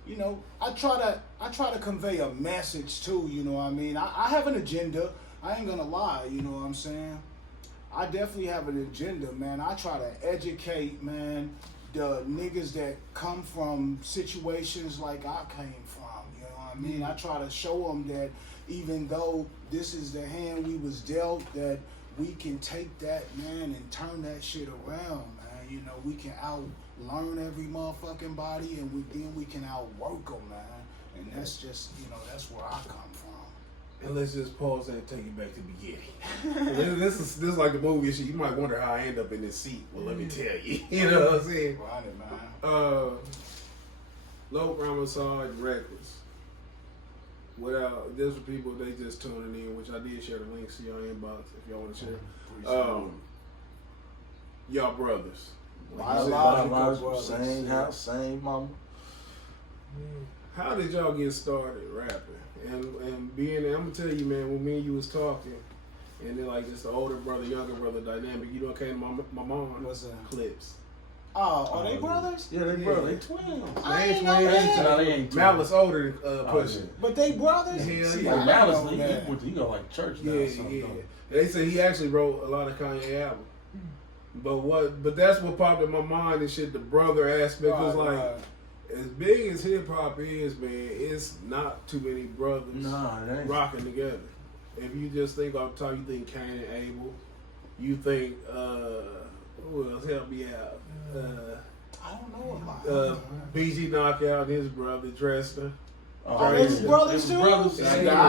you know, I try to convey a message too, you know what I mean? I have an agenda. I ain't gonna lie, you know what I'm saying? I definitely have an agenda, man. I try to educate, man, the niggas that come from situations like I came from, you know what I mean? I try to show them that even though this is the hand we was dealt, that we can take that, man, and turn that shit around, man. You know, we can out-learn every motherfucking body, and then we can outwork them, man. And that's just, you know, that's where I come from. And let's just pause and take it back to the beginning. this is like the movie shit. You might wonder how I end up in this seat. Well, let me tell you. You know what I'm saying? Right, man. Loc Rhymacide, Reckless. Without, there's for people, they just tuning in, which I did share the links to y'all inbox if y'all want to share. Y'all brothers. Biological brothers. Same house, same mama. How did y'all get started rapping? And being, I'm gonna tell you, man, when me and you was talking, and then like just the older brother, younger brother dynamic, you know what came to my mind? What's that? Clips. Oh, are they brothers? Yeah, they brothers. They twins. I They ain't know twins. that. No, they ain't twins. Malice older than Pusha. But they brothers? Hell See, yeah. I Like didn't Malice, know he that. went to, he go like church now Yeah, or something. yeah. though. They say he actually wrote a lot of Kanye albums. But that's what popped in my mind and shit. The brother aspect was like, as big as hip hop is, man, it's not too many brothers rocking together. If you just think off the top, you think Cain and Abel. You think who else? Help me out. I don't know about BG Knockout and his brother Dresden. Oh, his brothers too? I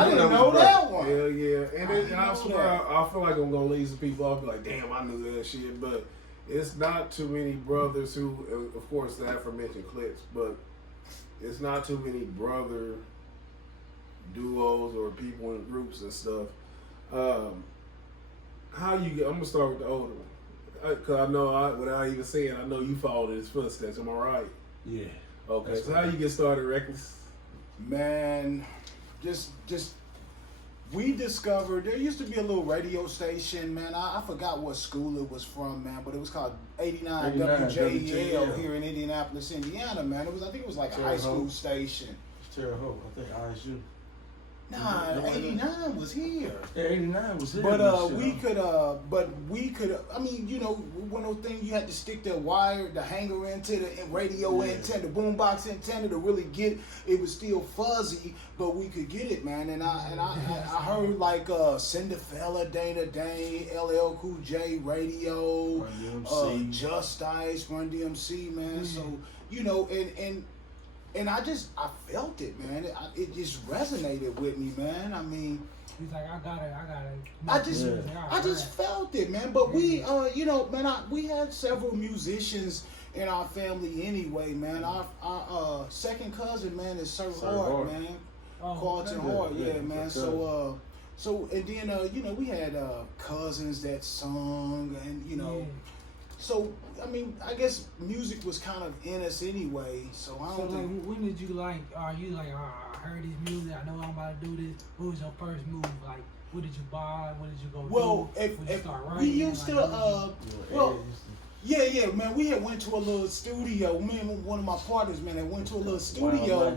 didn't know that one. Hell yeah. And I swear, I feel like I'm going to leave some people off, be like, damn, I knew that shit. But it's not too many brothers who, of course, the aforementioned clips, but it's not too many brother duos or people in groups and stuff. How you get, I'm going to start with the older one. Because I know, without even saying, I know you followed in his footsteps. Am I right? Yeah. Okay, so how you get started, Reckless? Man, just we discovered there used to be a little radio station, man. I forgot what school it was from, man, but it was called 89 WJL here in Indianapolis, Indiana, man. I think it was like a high school station. It's Terre Haute. I think ISU. Nah, 89 was here. Yeah, 89 was here. But we could. I mean, you know, one of those things you had to stick the wire, the hanger into the radio antenna, the boombox antenna to really get. It was still fuzzy, but we could get it, man. And I heard like Cinderfella, Dana Dane, LL Cool J radio, Run DMC. Just Ice, Run DMC, man. So you know, and I felt it, man. It just resonated with me, man. I mean, he's like, I got it. I just felt it, man. But we, you know, man, we had several musicians in our family anyway, man. Our second cousin, man, is Sir Hart, man. Carlton Hart, yeah, man. So and then, you know, we had cousins that sung, and you know. So, I mean, I guess music was kind of in us anyway, so I don't think... Like, when did you like, are you like, I heard this music, I know I'm about to do this. What was your first move? Like, what did you buy? What did you go do? When you start writing? We used to, man, we had went to a little studio. Me and one of my partners, man, went to a little studio.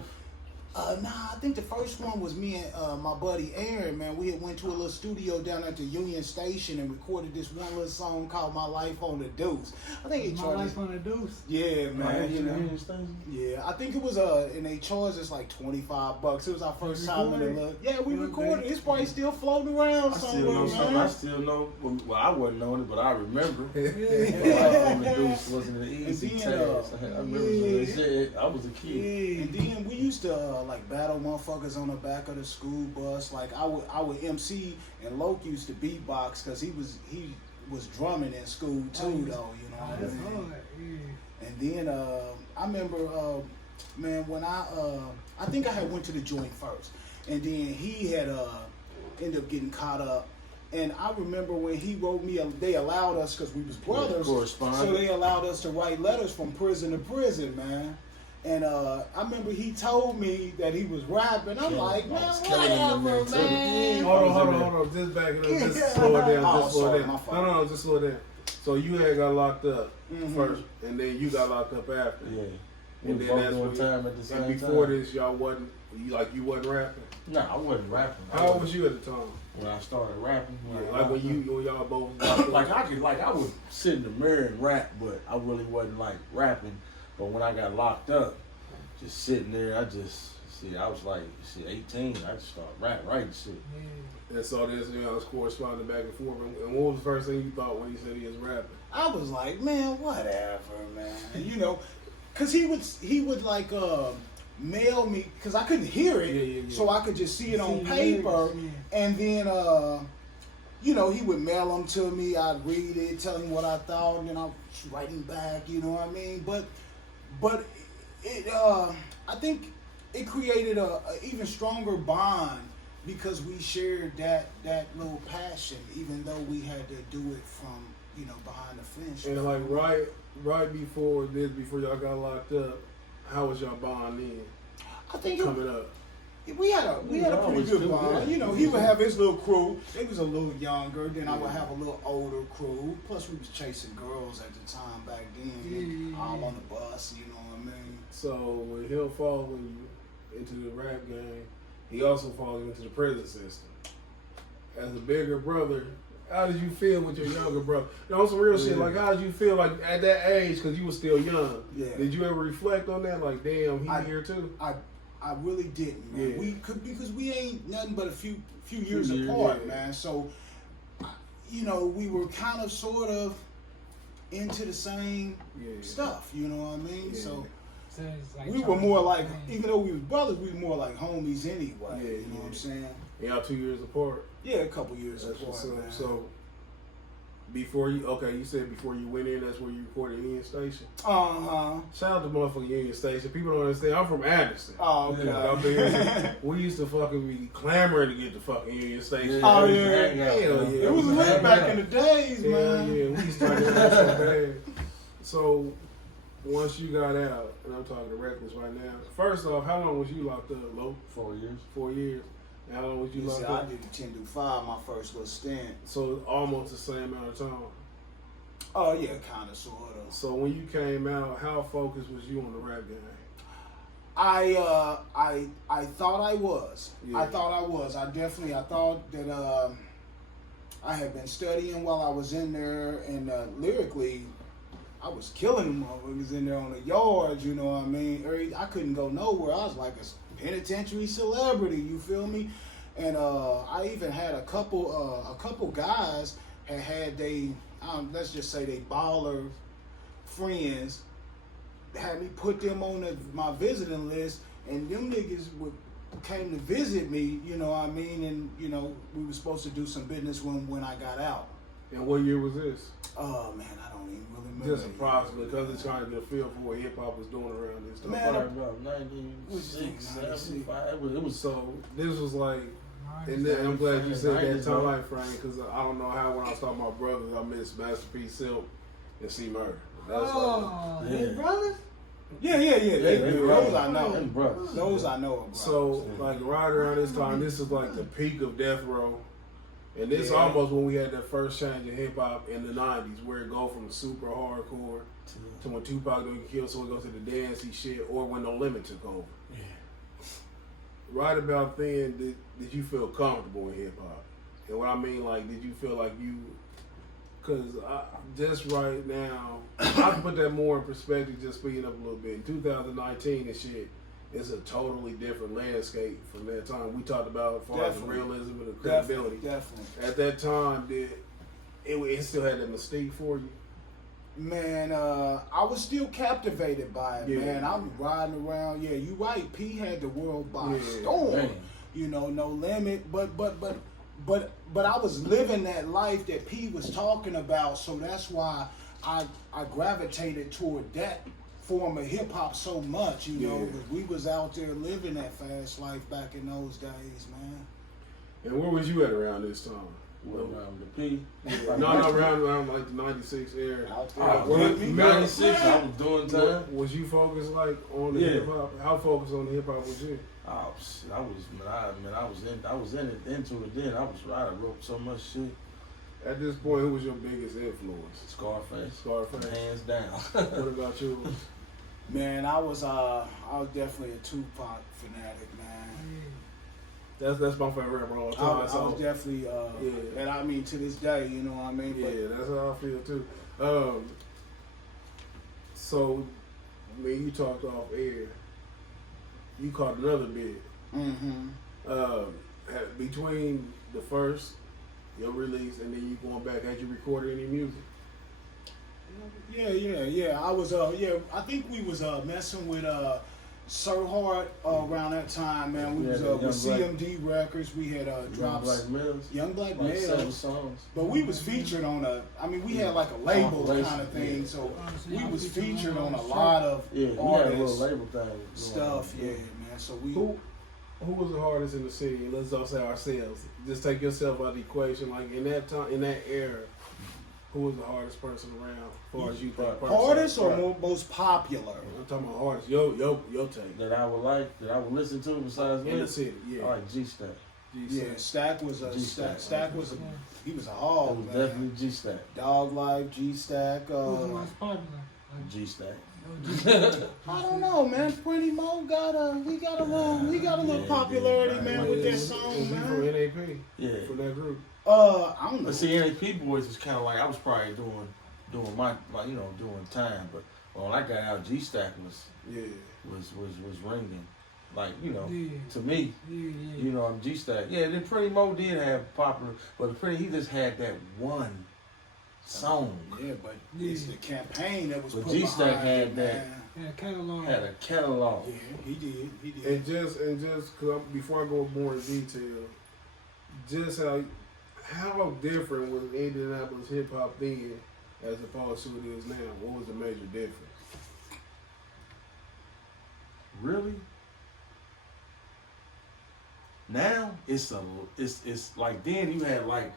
I think the first one was me and my buddy Aaron, man. We had went to a little studio down at the Union Station and recorded this one little song called My Life on the Deuce. I think it charged... My Life on the Deuce? Yeah, man. You know? Union Station? Yeah, I think it was, and they charged us like $25. It was our first time in the look. Yeah, we recorded. It's probably still floating around somewhere, man. I still know. Well, I wasn't knowing it, but I remember. My Life on the Deuce wasn't an easy task. I remember I was a kid. Yeah, and then we used to like battle motherfuckers on the back of the school bus. Like I would MC, and Loke used to beatbox because he was drumming in school too, though. You know what I mean? And then I remember, man, when I think I had went to the joint first, and then he had ended up getting caught up. And I remember when he wrote me, they allowed us, because we was brothers, so they allowed us to write letters from prison to prison, man. And I remember he told me that he was rapping. I'm like, man, whatever, man. Hold on. Just back it up. Just slow it down. No, just slow it down. So you had got locked up first, and then you got locked up after. Yeah. And then that's when time at the same and before time. this, y'all wasn't, you wasn't rapping? No, I wasn't rapping. How old was you at the time? When I started rapping. Like when y'all both I would sit in the mirror and rap, but I really wasn't like rapping. But when I got locked up, just sitting there, I was like, 18, I just started writing shit. Yeah. And so this, I was corresponding back and forth. And what was the first thing you thought when he said he was rapping? I was like, man, whatever, man. You know, cause he would like mail me, cause I couldn't hear it, so I could just see it on paper, and then you know, he would mail them to me. I'd read it, tell him what I thought, and then I was writing back. You know what I mean? But it, I think it created a even stronger bond because we shared that little passion, even though we had to do it from, you know, behind the fence. And like right before y'all got locked up, how was y'all bond then? I think coming up. We had a pretty good bond. You know, he would have his little crew. It was a little younger. Then I would have a little older crew. Plus, we was chasing girls at the time back then. All on the bus. You know what I mean? So when he'll follow you into the rap game, he also follows you into the prison system. As a bigger brother, How did you feel with your younger brother? No, some real shit. Like, how did you feel like at that age? Because you were still young. Yeah. Did you ever reflect on that? Like, damn, he here too. I really didn't, man. Yeah. We could because we ain't nothing but a few years apart, yeah. man. So, you know, we were kind of sort of into the same stuff. You know what I mean? Yeah. So. So it's like We were more like, even though we were brothers, we were more like homies anyway. Yeah, you know what I'm saying? Y'all 2 years apart. Yeah, a couple years That's apart, what's up. man. So, before you said before you went in, that's where you recorded Union Station. Uh-huh. Shout out to motherfucking Union Station. People don't understand. I'm from Anderson. Oh, okay. Up there, we used to fucking be clamoring to get to fucking Union Station. Oh, yeah. Hell yeah. It was lit back in the days, Hell man. yeah. We used to talk about that so bad. So, once you got out, and I'm talking to Reckless right now, first off, how long was you locked up, Lo? 4 years. 4 years. And how long was you You locked see, up? I did the 10 to 5, my first little stint. So, almost the same amount of time. Oh, yeah, kind of, sort of. So when you came out, how focused was you on the rap game? I thought I was. Yeah. I thought I was. I thought that I had been studying while I was in there, and lyrically, I was killing them motherfuckers in there on the yards, you know what I mean? I couldn't go nowhere. I was like a penitentiary celebrity, you feel me? And I even had a couple guys had they, let's just say they baller friends, had me put them on my visiting list, and them niggas came to visit me, you know what I mean? And, you know, we were supposed to do some business when I got out. And what year was this? Oh, man, I don't even really remember. Just approximately, because it's trying to get a feel for what hip hop was doing around this time. Man, Probably about 96, 75. It was So this was like, and then I'm glad you said that time frame, because I don't know how when I was talking about brothers, I missed Master P, Silk, and C Murder. That's his brothers? Yeah. Those I know. Them brothers. Those I know. Bro. So like right around this time, this is like the peak of Death Row. And this almost when we had that first change in hip hop in the 90s, where it go from super hardcore to when Tupac don't get killed, so it goes to the dancey shit, or when No Limit took over. Yeah. Right about then, did you feel comfortable in hip hop? And what I mean, like, did you feel like you? Because just right now, I put that more in perspective, just speaking up a little bit. In 2019 and shit, it's a totally different landscape from that time. We talked about as far as the realism and the credibility. Definitely. At that time, it still had that mystique for you? Man, I was still captivated by it, Yeah. man. I was riding around. Yeah, you right. P had the world by Yeah. storm. Man. You know, No Limit. But I was living that life that P was talking about. So that's why I gravitated toward that form of hip hop so much. You know, because we was out there living that fast life back in those days, man. And where was you at around this time? Around the P. No, around like the 96 era. Out What- there. 96, I was doing time. Was you focused like on the Yeah. hip hop? How focused on the hip hop was you? Oh shit! I was into it then. I wrote so much shit. At this point, who was your biggest influence? Scarface, Scarface. hands down. What about you? Man, I was definitely a Tupac fanatic, man. That's my favorite rapper of all I time. was definitely, yeah. and I mean to this day, you know what I mean. Yeah, that's how I feel too. So when you talked off air, you caught another bid. Mm-hmm. Between the first, your release, and then you going back, had you recorded any music? Yeah. I was, I think we was messing with Sir Hart around that time, man. We was with CMD Records. We had drops Young Black like 7 Males. songs. But we was featured on we had like a label kind of thing, yeah. so we was featured on a lot of Yeah, we had a little artists label thing. stuff, yeah, man. So we. Who was the hardest in the city? And let's all say ourselves. Just take yourself out of the equation. Like in that time, in that era, who was the hardest person around? As far as you think, Hardest or most popular? I'm talking about hardest. Yo take. That I would listen to besides In the me. city, yeah. I like G-Stack. Yeah, Stack was a G-Stack. Stack was a he was a It hog, was man. definitely G-Stack. Dog Life, G Stack. Who's the most popular? G-Stack. I don't know, man. Pretty Mo got a little popularity, man, with that song, Is he from man. NAP? Yeah. For from that group? I don't know. But see, NAP Boys was kind of like I was probably doing my like doing time, but when I got out, G Stack was ringing, like to me, G Stack. Yeah, then Pretty Mo did have popular, but he just had that one song. Yeah, but it's the campaign that was. But put G Stack behind had it, that. man. Had a catalog. Yeah, he did. And just cause before I go more in detail, just how different was Indianapolis hip hop then as opposed to it is now? What was the major difference? Really? Now it's like then you had like,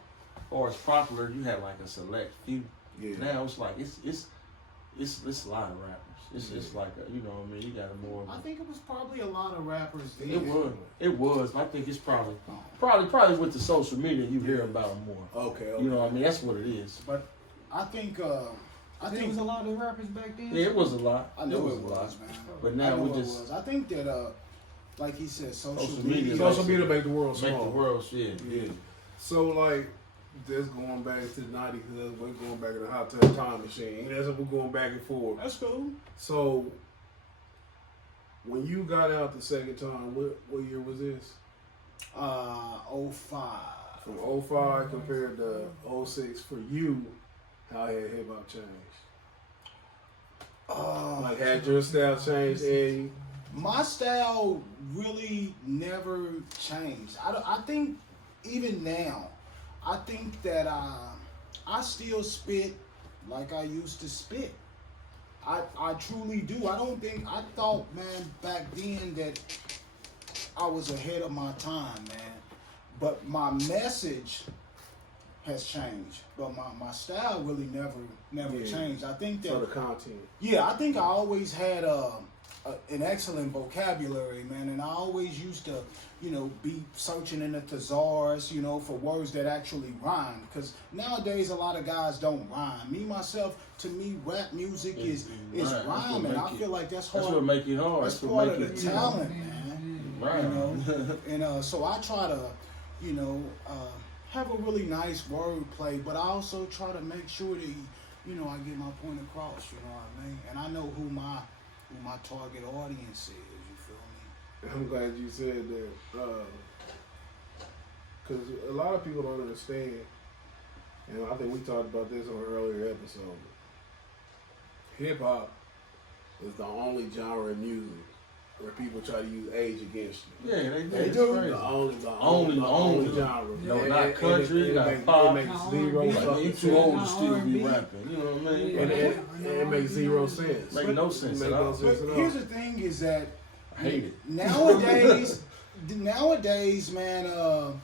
or it's popular, you had like a select few. Yeah. Now it's like it's a lot of rappers. It's like you got a more. I think it was probably a lot of rappers then. It was. I think it's probably with the social media you hear about them more. Okay. You know what I mean? That's what it is. But I think there was a lot of rappers back then. Yeah, it was a lot. I know it was, man. But now I think that like he said, social media. Social media make the world Make small. the world, yeah. So like, just going back to the 90s, because we're going back in the hot tub time machine. That's what we're going back and forth. That's cool. So, when you got out the second time, what year was this? 05. From 05 compared to 06 for you, how had hip hop changed? Like, had your style changed, Eddie? My style really never changed. I think even now, I think that I still spit like I used to spit. I truly do. I thought, man, back then that I was ahead of my time, man. But my message has changed. But my style really never changed. I think that. For the content. Yeah, I think I always had an excellent vocabulary, man, and I always used to, be searching in the thesaurus, for words that actually rhyme. Because nowadays a lot of guys don't rhyme. Me myself, to me, rap music is rhyming. I feel like that's hard. That's what make it hard. That's part of the talent, man. Right. And so I try to, have a really nice wordplay, but I also try to make sure that I get my point across. You know what I mean? And I know who my target audience is, you feel me? I'm glad you said that, because a lot of people don't understand, and I think we talked about this on an earlier episode. Hip hop is the only genre of music where people try to use age against you. Yeah, they do. Crazy. The only genre. No, not country, not pop. It makes zero Like, you too old to still be rapping. You know what I mean? And it makes zero sense. Make no sense at all. But here's the thing is that I hate it. nowadays, man,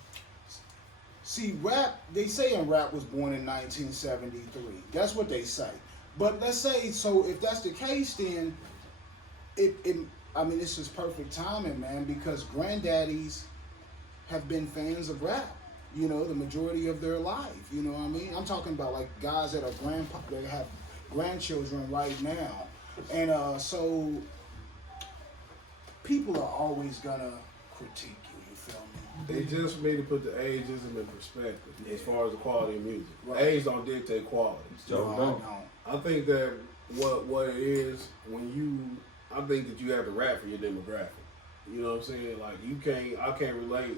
see, rap, they say rap was born in 1973. That's what they say. But let's say, so if that's the case, then it's just perfect timing, man, because granddaddies have been fans of rap, the majority of their life. You know what I mean? I'm talking about like guys that are that have grandchildren right now. And so people are always gonna critique you feel me? They just for me to put the ageism in perspective as far as the quality of music. Right. Age don't dictate quality. No, I think that what it is I think that you have to rap for your demographic. You know what I'm saying? Like I can't relate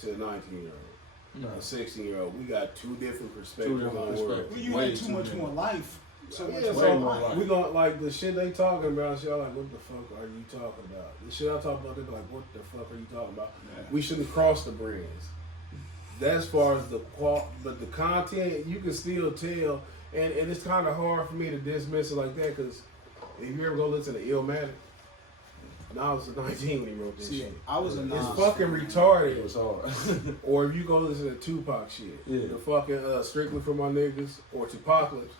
to a 19-year-old, a 16-year-old. We got two different perspectives on the world. Well, you had too much more life. So much Yeah, more so life. we gonna like the shit they talking about. Y'all like, what the fuck are you talking about? The shit I talk about, they be like, what the fuck are you talking about? Yeah. We shouldn't cross the brands. That's as far as but the content you can still tell, and it's kind of hard for me to dismiss it like that because if you ever go listen to Illmatic, now I was 19 when he wrote this shit. I was a It's Nas fucking fan. retarded. It was hard. Or if you go listen to Tupac shit, Yeah. the fucking Strictly for My Niggas or Tupacalypse,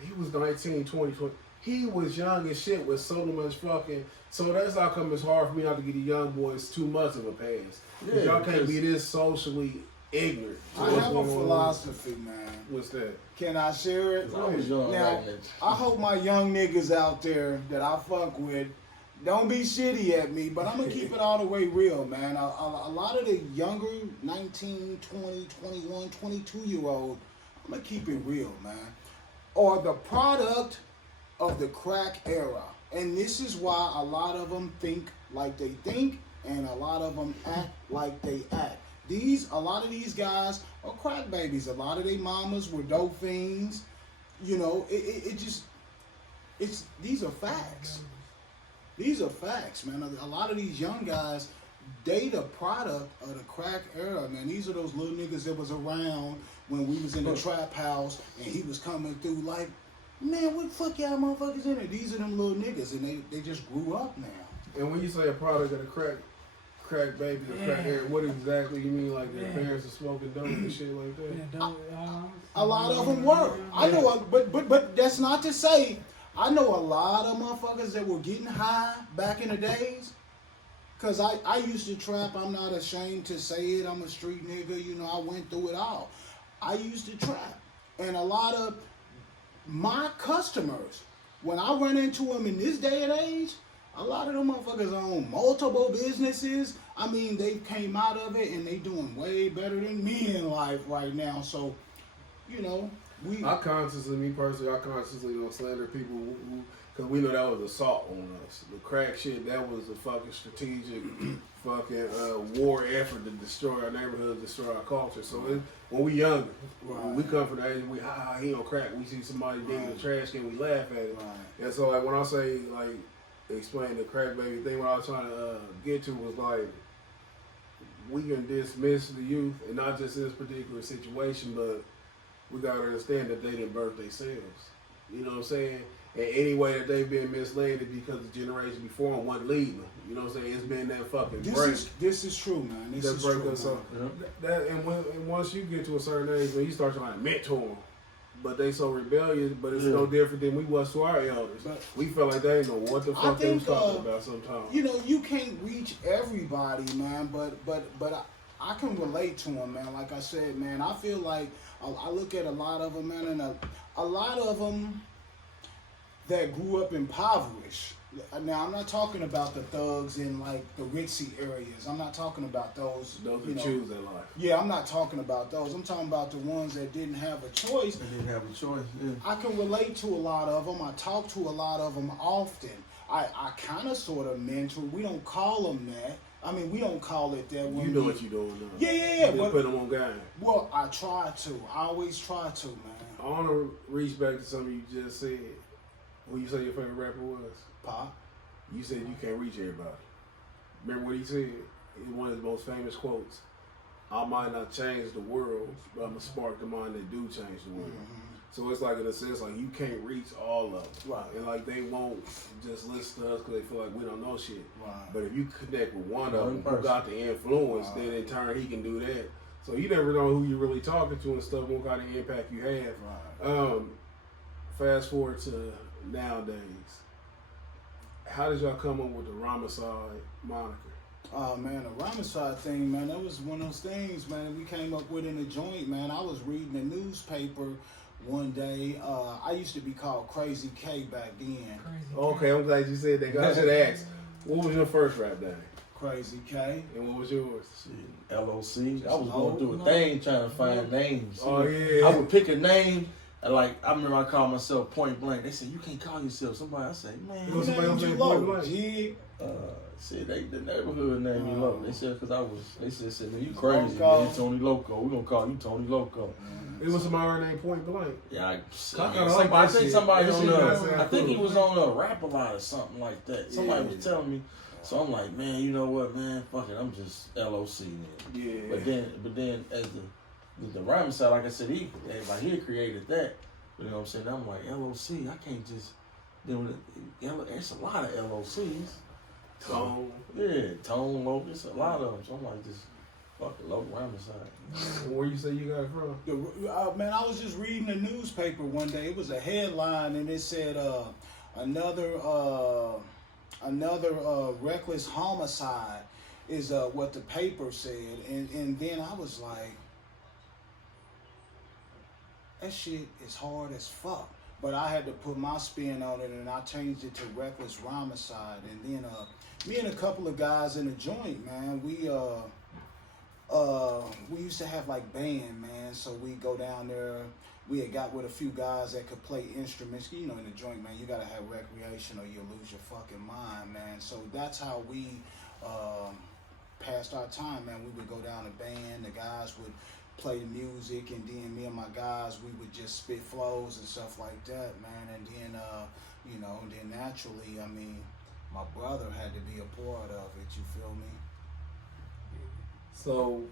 he was 19, 20. He was young as shit with so much fucking. So that's how come it's hard for me not to get the young boys too much of a pass. Yeah, Y'all can't because- be this socially ignorant. to I what's have a going on. philosophy, man. What's that? Can I share it? I was young Now, like that. I hope my young niggas out there that I fuck with, Don't be shitty at me, but I'm going to keep it all the way real, man. A lot of the younger 19, 20, 21, 22-year-old, I'm going to keep it real, man, are the product of the crack era. And this is why a lot of them think like they think and a lot of them act like they act. A lot of these guys are crack babies. A lot of their mamas were dope fiends. You know, these are facts. These are facts, man. A lot of these young guys, they the product of the crack era, man. These are those little niggas that was around when we was in the trap house and he was coming through like, man, what the fuck y'all motherfuckers in there? These are them little niggas and they just grew up now. And when you say a product of the crack baby, the crack era, what exactly you mean? Like their parents are smoking dope and shit like that? A lot of them were. I know, but that's not to say. I know a lot of motherfuckers that were getting high back in the days. Cause I used to trap. I'm not ashamed to say it. I'm a street nigga. You know, I went through it all. I used to trap, and a lot of my customers, when I run into them in this day and age, a lot of them motherfuckers own multiple businesses. I mean, they came out of it and they doing way better than me in life right now. So, you know, I consciously don't slander people because we know that was assault on us. The crack shit, that was a fucking strategic fucking war effort to destroy our neighborhood, destroy our culture. So when we younger, when we come from the age, he on crack. We see somebody digging the trash can, we laugh at it. Right. And so like when I say like explain the crack baby thing, what I was trying to get to was like we can dismiss the youth, and not just in this particular situation, but we gotta understand that they didn't birth themselves. You know what I'm saying? And any way that they've been misled is because the generation before them wasn't leading them. You know what I'm saying? It's been that fucking break. This is true, man. This is true. And once you get to a certain age, when you start trying to mentor them, but they so rebellious, but it's no different than we was to our elders. But we felt like they didn't know what the fuck they was talking about sometimes. You know, you can't reach everybody, man, but I can relate to them, man. Like I said, man, I feel like I look at a lot of them, man, and a lot of them that grew up impoverished. Now, I'm not talking about the thugs in like the ritzy areas. I'm not talking about those. Those who choose their life. Yeah, I'm not talking about those. I'm talking about the ones that didn't have a choice. They didn't have a choice. Yeah. I can relate to a lot of them. I talk to a lot of them often. I kind of sort of mentor. We don't call them that. I mean, we don't call it that. When you know what you're doing now. Yeah. You just put them on game. Well, I try to. I always try to, man. I want to reach back to something you just said. When you say your favorite rapper was? Pop. You said you can't reach everybody. Remember what he said? It's one of his most famous quotes. I might not change the world, but I'm going to spark the mind that do change the world. Mm-hmm. So it's like, in a sense, like you can't reach all of them. Right. And like they won't just listen to us because they feel like we don't know shit. Right. But if you connect with one of them who got the influence, then in turn he can do that. So you never know who you're really talking to and stuff, what kind of impact you have. Right. Fast forward to nowadays. How did y'all come up with the Rhymacide moniker? Oh man, the Rhymacide thing, man, that was one of those things, man, we came up with in the joint, man. I was reading the newspaper one day. I used to be called Crazy K back then. Okay, I'm glad you said that. I should ask, what was your first rap name? Crazy K. And what was yours? LOC. I was going through a thing trying to find names. Oh yeah. I would pick a name. Like, I remember I called myself Point Blank. They said, you can't call yourself somebody. I said, man. What's somebody saying Point Blank? Said the neighborhood named me Loco. They said, they said, man, you crazy, man, Tony Loco. We're going to call you Tony Loco. It was somebody named Point Blank. Yeah, I think somebody I think he was on a rap a lot or something like that. Somebody was telling me. So I'm like, man, you know what, man? Fuck it, I'm just LOC then. Yeah. But then as the Rhymacide, like I said, he created that. You know what I'm saying? I'm like, LOC, I can't just, there's a lot of LOCs. Tone. Yeah, Tone, Local, it's a lot of them. So I'm like, just fucking Local Rhymacide. Where you say you got it from? Man, I was just reading the newspaper one day. It was a headline and it said, another reckless homicide is what the paper said. And then I was like, that shit is hard as fuck. but I had to put my spin on it, and I changed it to Reckless Rhymacide. And then me and a couple of guys in the joint, man, we used to have like band, man. So we go down there. We had got with a few guys that could play instruments. You know, in the joint, man, you gotta have recreation or you'll lose your fucking mind, man. So that's how we passed our time, man. We would go down to band. The guys would play the music, and then me and my guys, we would just spit flows and stuff like that, man. And then, you know, then naturally, I mean, my brother had to be a part of it. You feel me? So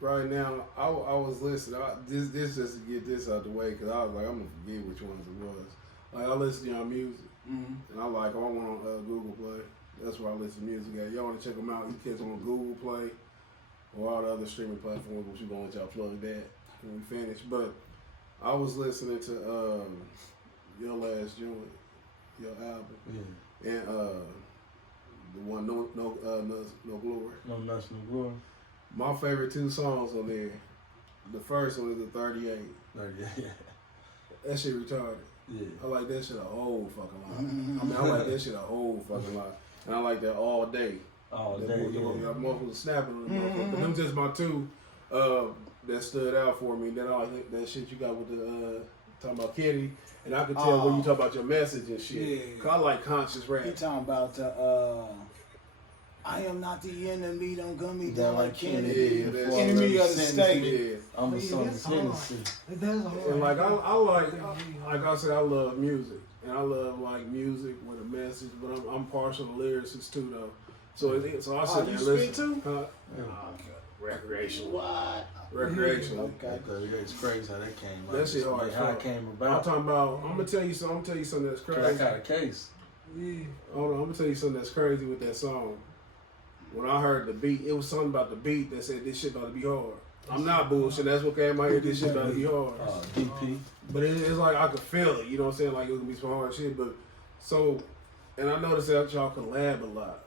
right now, I was listening. This just to get this out the way, because I was like, I'm gonna forget which ones it was. Like, I listen to y'all music, and I like, I want on Google Play. That's where I listen to music at. Y'all want to check them out? You catch them on Google Play or all the other streaming platforms, which we're gonna let y'all plug that when we finish. But I was listening to your last joint, your album, and the one No Glory. No Nuts, No Glory. My favorite two songs on there. The first one is the 38. Yeah. That shit retarded. Yeah. I like that shit a whole fucking lot. I mean, I like that shit a whole fucking lot. And I like that all day. All That day, motherfucker snapping on the motherfucker. But them just my two that stood out for me. Then I like that shit you got with the talking about Kenny. And I could tell when you talk about your message and shit. Yeah. Cause I like conscious rap. He talking about I am not the enemy, don't gun me down like Kenny. Yeah, that's Enemy of the state. Yeah. I'm the son of That's hard. Tennessee. That's hard. And like I like I said, I love music, and I love like music with a message. But I'm partial to lyricists too, though. So I sit there and you listen. spit too? Recreational. What? Recreational. Okay. It's crazy how that came out. That shit hard. Like how it came I'm about. talking about. I'm gonna tell you something. That's Cause I crazy. got a case. Yeah. Hold on. I'm gonna tell you something that's crazy with that song. When I heard the beat, it was something about the beat that said this shit about to be hard. I'm not bullshit. That's what came out here. This shit about to be hard. DP. But it's like I could feel it. You know what I'm saying? Like it was gonna be some hard shit. But so, and I noticed that y'all collab a lot.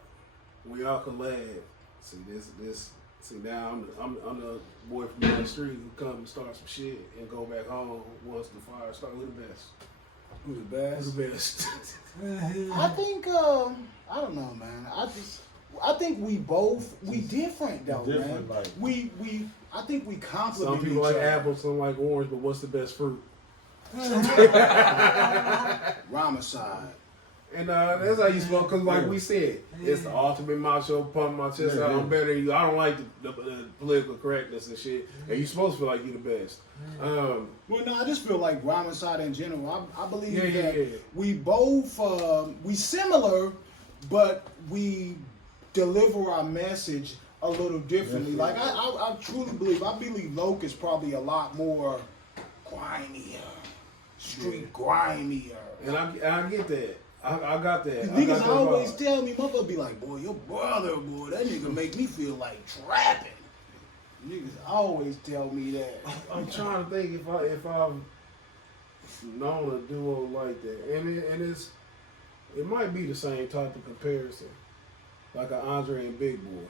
When y'all collab, see this. See now I'm the boy from down the street who come and start some shit and go back home once the fire starts. Who the best? Who the best? Who's the best? I think I don't know, man. I think we different though, Different, man. like- I think we complement Some people each like other. apples, some like orange, but what's the best fruit? Rhymacide. And that's how you smoke, because like we said, it's the ultimate macho, pump my chest out, I'm better than you. I don't like the political correctness and shit. And you supposed to feel like you the best. Well, no, I just feel like Rhymacide in general. I believe that Yeah. we both we similar, but we deliver our message a little differently. Like I truly believe. I believe Loke is probably a lot more grimier, street grimier. And I get that. I got that. Niggas always tell me, motherfucker be like, boy, your brother, boy, that nigga make me feel like trapping. Niggas always tell me that. I'm trying to think if I've known a duo like that, and it might be the same type of comparison, like an Andre and Big Boy.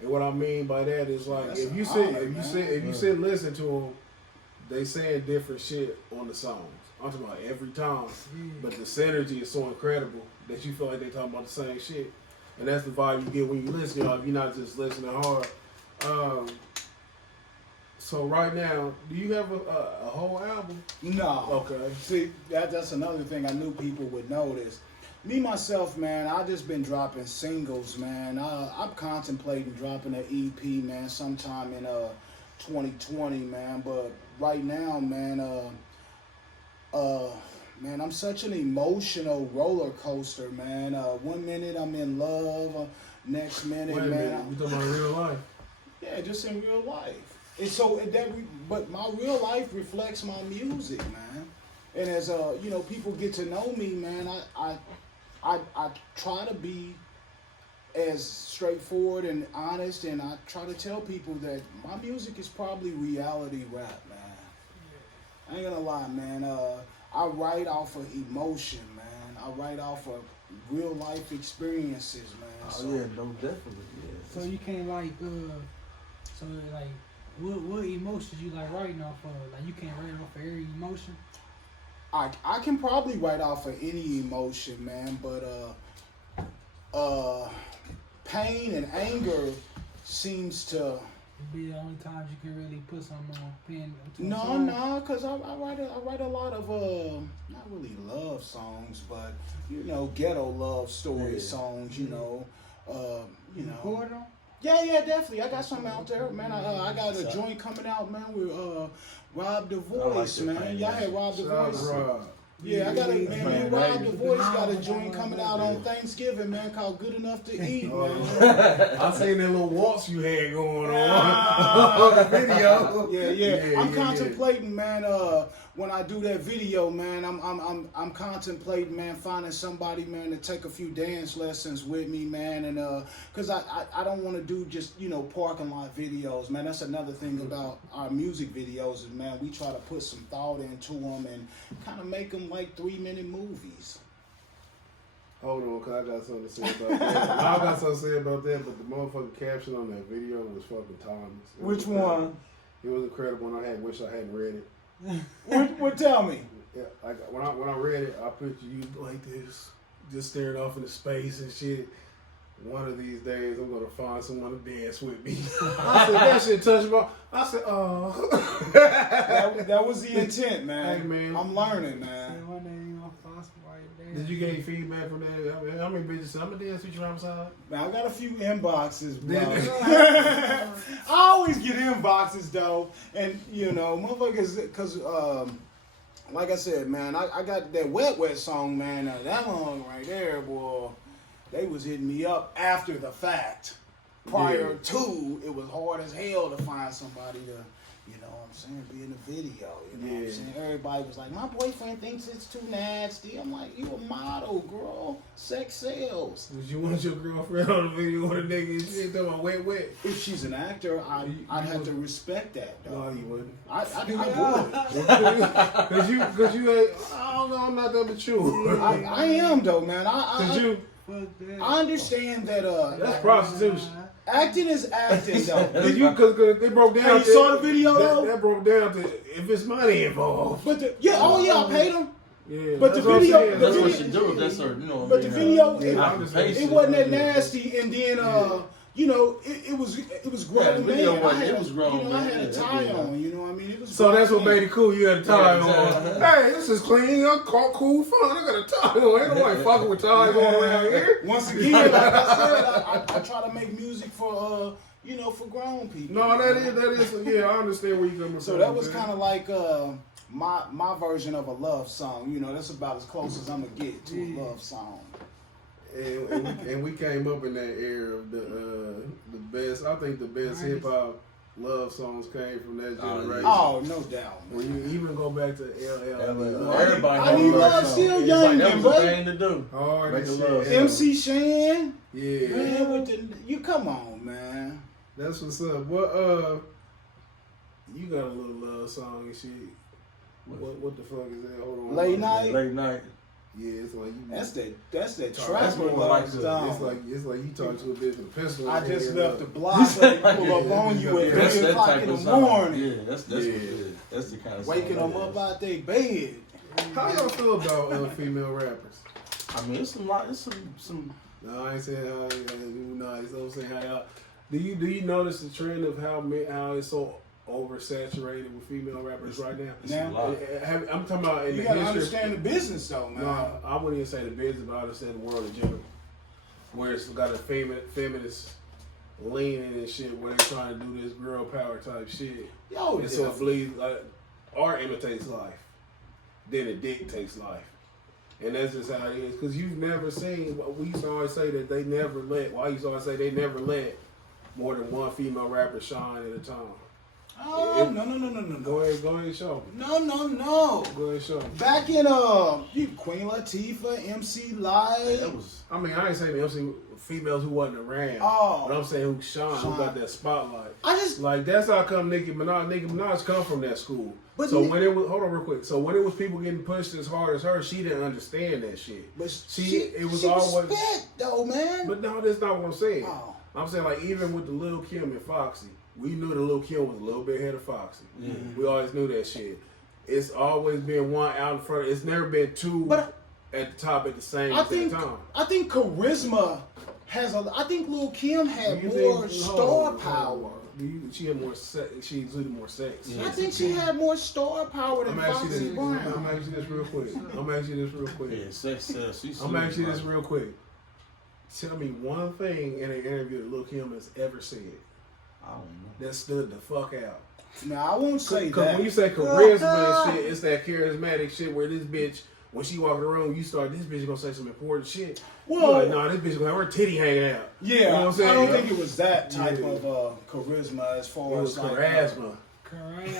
And what I mean by that is like That's if you an sit honor, if you man. sit if you sit and listen to them, they saying different shit on the songs. I'm talking about every time, but the synergy is so incredible that you feel like they talking about the same shit, and that's the vibe you get when you listen. Y'all, if you're not just listening hard. So right now, do you have a whole album? No. Okay. See, that's another thing I knew people would notice. Me, myself, man, I just been dropping singles, man. I'm contemplating dropping an EP, man, sometime in 2020, man. But right now, man, man, I'm such an emotional roller coaster, man. 1 minute I'm in love, next minute, Wait a man. minute. We talking about real life? Yeah, just in real life. And so but my real life reflects my music, man. And as you know, people get to know me, man. I try to be as straightforward and honest, and I try to tell people that my music is probably reality rap, man. I ain't gonna lie, man. I write off of emotion, man. I write off of real life experiences, man. Oh yeah, no, definitely, yeah. So you can't like so like what emotions you like writing off of? Like you can't write off of every emotion? I can probably write off of any emotion, man, but pain and anger seems to. Be the only times you can really put something on pen. No, because I write a lot of not really love songs, but ghetto love story songs. You know. Record them? Yeah, definitely. I got something out there, man. I got a joint coming out, man, with Rob the Voice, man. Y'all had Rob the Voice. Yeah, I got a man. Rob the Voice got a joint coming out on Thanksgiving, man, called "Good Enough to Eat," man. I seen that little waltz you had going on the video. Yeah. I'm contemplating, man. When I do that video, man, I'm contemplating, man, finding somebody, man, to take a few dance lessons with me, man, and cause I don't want to do just parking lot videos, man. That's another thing about our music videos, is, man, we try to put some thought into them and kind of make them like 3-minute movies. Hold on, cause I got something to say about that. I got something to say about that, but the motherfucking caption on that video was fucking timeless. Which one? It was incredible, and I wish I hadn't read it. What? Tell me. Yeah, like when I read it, I pictured you like this, just staring off into space and shit. One of these days, I'm gonna find someone to dance with me. I said that shit touched my. I said, oh. that was the intent, man. Hey, man. I'm learning, man. Did you get any feedback from that? I mean, how many bitches said, I'm gonna dance with you Rhymacide? Man, I got a few inboxes, bro. I always get inboxes, though. And, motherfuckers, because, like I said, man, I got that Wet song, man. That one right there, boy, they was hitting me up after the fact. Prior to, it was hard as hell to find somebody to, be in the video. What I'm saying? Everybody was like, my boyfriend thinks it's too nasty. I'm like, you a model, girl. Sex sells. Would you want your girlfriend on the video with a nigga and shit talking about wet? If she's an actor, I'd have to respect that, though. No, you wouldn't. I would. Cause you ain't, I don't know, I'm not that mature. I am, though, man. I understand that that's prostitution. Acting is acting, though. Cause they broke down. Hey, you saw the video, though? That broke down to if it's money involved. But I paid him. Yeah, but the video, that's what you do. That's her, But the video, it wasn't that nasty, and then it was grown man. It was grown man. I had a tie on. You know what I mean? It was so that's what made it cool. You had a tie on. Hey, this is clean. Cool fun. I got a tie on. Ain't nobody fucking with ties on around here. Once again, like I said, I try to make music for for grown people. No, that is. Yeah, I understand where you coming from. So that was kind of like my version of a love song. That's about as close as I'm gonna get to a love song. And we came up in that era of the best. I think the best hip hop love songs came from that generation. Oh, no doubt. When you even go back to LL. Everybody. I need love still young, that was a thing to do. Hard love. MC Shan. Yeah. Man, you come on, man. That's what's up. What you got a little love song and shit. What the fuck is that? Hold on. Late night. Yeah, it's like you. That's that That's trapper what love song. It's like you talk to a bitch with a pistol. I just left the block so they pull up on you at 3 o'clock in the morning. Yeah, that's the kind of waking them up out their bed. How y'all feel about female rappers? I mean, it's some. No, I ain't saying how. No, I'm saying how y'all. Do you notice the trend of how it's so oversaturated with female rappers right now? I'm talking about in the history. You gotta understand the business, though, man. No, I wouldn't even say the business, but I understand the world in general. Where it's got a feminist leaning and shit, where they're trying to do this girl power type shit. So it bleeds, like, art imitates life, then it dictates life. And that's just how it is. Because you've never seen, we used to always say that they never let, well, I used to always say they never let more than one female rapper shine at a time. Oh, no. Go ahead and show me. No. Go ahead and show me. Back in Queen Latifah, MC Light. I ain't saying MC females who wasn't around. Oh. But I'm saying who shine, who got that spotlight. Like, that's how come Nicki Minaj come from that school. But when it was, hold on real quick. So when it was people getting pushed as hard as her, she didn't understand that shit. But it was always respect, though, man. But no, that's not what I'm saying. Oh. I'm saying, like, even with the Lil Kim and Foxy, we knew the Lil Kim was a little bit ahead of Foxy. Mm-hmm. We always knew that shit. it's always been one out in front. It's never been two But at the top at the same I think time. I think charisma has a. I think Lil Kim had more star power. She had more sex. She exuded more sex. Yeah. I think she had more star power than I'm asking Foxy this. Brown. I'm asking this real quick. Yeah, sex sells. She's I'm asking this real quick. Tell me one thing in an interview that Lil Kim has ever said I don't know. that stood the fuck out. Now I won't say Because that. when you say charisma and shit, it's that charismatic shit where this bitch, when she walk in the room, you start, this bitch gonna say some important shit. Well- You're like, nah, this bitch gonna have her titty hanging out. Yeah, You know what I'm saying? I don't think it was that type Yeah. of charisma as It far was as like, charisma. Correct.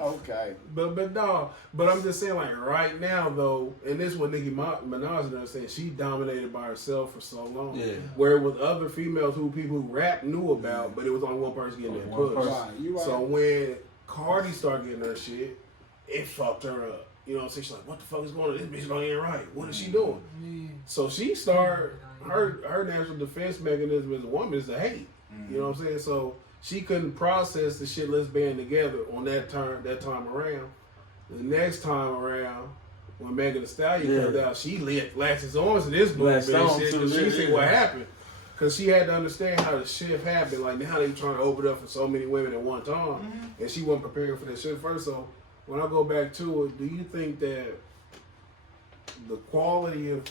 okay. But no, but I'm just saying, like, right now, though, and this is what Nicki Minaj is saying, she dominated by herself for so long. Yeah. Where with other females who people who rap knew about, but it was only one person getting that One push. person. Right, you right. So when Cardi started getting her shit, it fucked her up. You know what I'm saying? She's like, what the fuck is going on? This bitch don't ain't right. What is she doing? Yeah. So she started, her natural defense mechanism as a woman is to hate. You know what I'm saying? So she couldn't process the shit let's band together on that time around. The next time around, when Megan Thee Stallion comes out, she latches on to this Latched movement on shit to because she it, see yeah. what happened. Because she had to understand how the shift happened. Like now they trying to open up for so many women at one time. And she wasn't preparing for that shit first. So when I go back to it, do you think that the quality of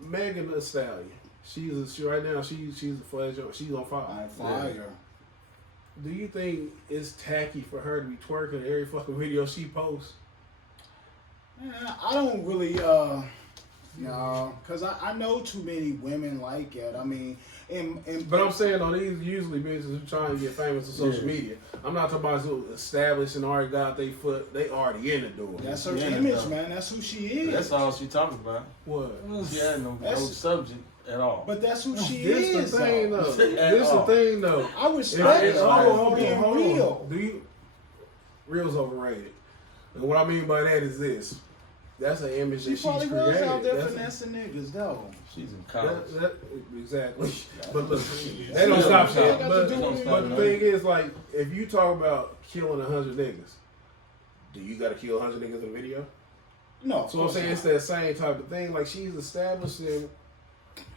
Megan Thee Stallion, right now she's a flash, she's on fire. On fire. Do you think it's tacky for her to be twerking every fucking video she posts? Yeah, I don't really, no, because I know too many women like it. I mean, But I'm saying on these usually bitches who trying to get famous on social media. I'm not talking about who established and already got their foot. They already in the door. that's her Yeah, image, no. man. That's who she is. That's all she talking about. What? She had no That's- subject at all. But that's who she This is. the thing though. though. At This the all. thing though. I respect If- her hold for on, being hold on. real. Do you? Real's overrated. And what I mean by that is this. That's an image She that she's probably was created. out there That's- finessing niggas, though. She's in college. Exactly. But look, they don't stop Still shit. got But, to do with it. but the thing is, like, if you talk about killing 100 niggas, do you got to kill 100 niggas in a video? No. So I'm saying it's that same type of thing. Like she's establishing.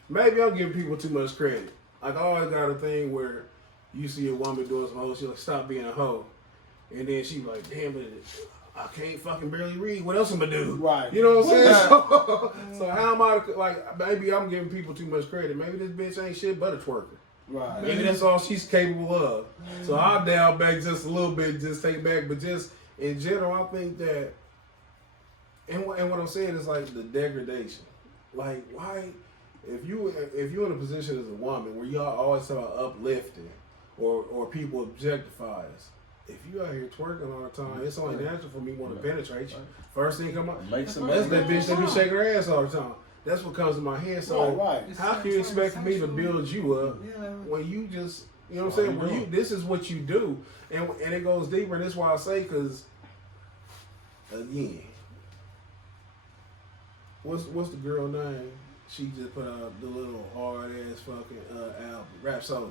Maybe I'm giving people too much credit. Like I always got a thing where you see a woman doing some hoe, she like stop being a hoe, and then she be like, damn it, I can't fucking barely read. What else am I do? Right. You know what I'm saying? So how am I like? Maybe I'm giving people too much credit. Maybe this bitch ain't shit but a twerker. Right. Maybe that's all she's capable of. So I'll dial back just a little bit, just take back. But just in general, I think that, and what I'm saying is like the degradation. Like why, if you're in a position as a woman where y'all always talk about uplifting or people objectify us. If you out here twerking all the time, it's only natural for me want to penetrate you. First thing come up, Make some that's that money. bitch that be shaking her ass all the time. That's what comes to my head. So Right. how can you expect me to build you up Yeah. when you just, you know what I'm saying? Where you, this is what you do, and it goes deeper. And that's why I say, because again, what's the girl name? She just put out the little hard ass fucking album, Rhapsody.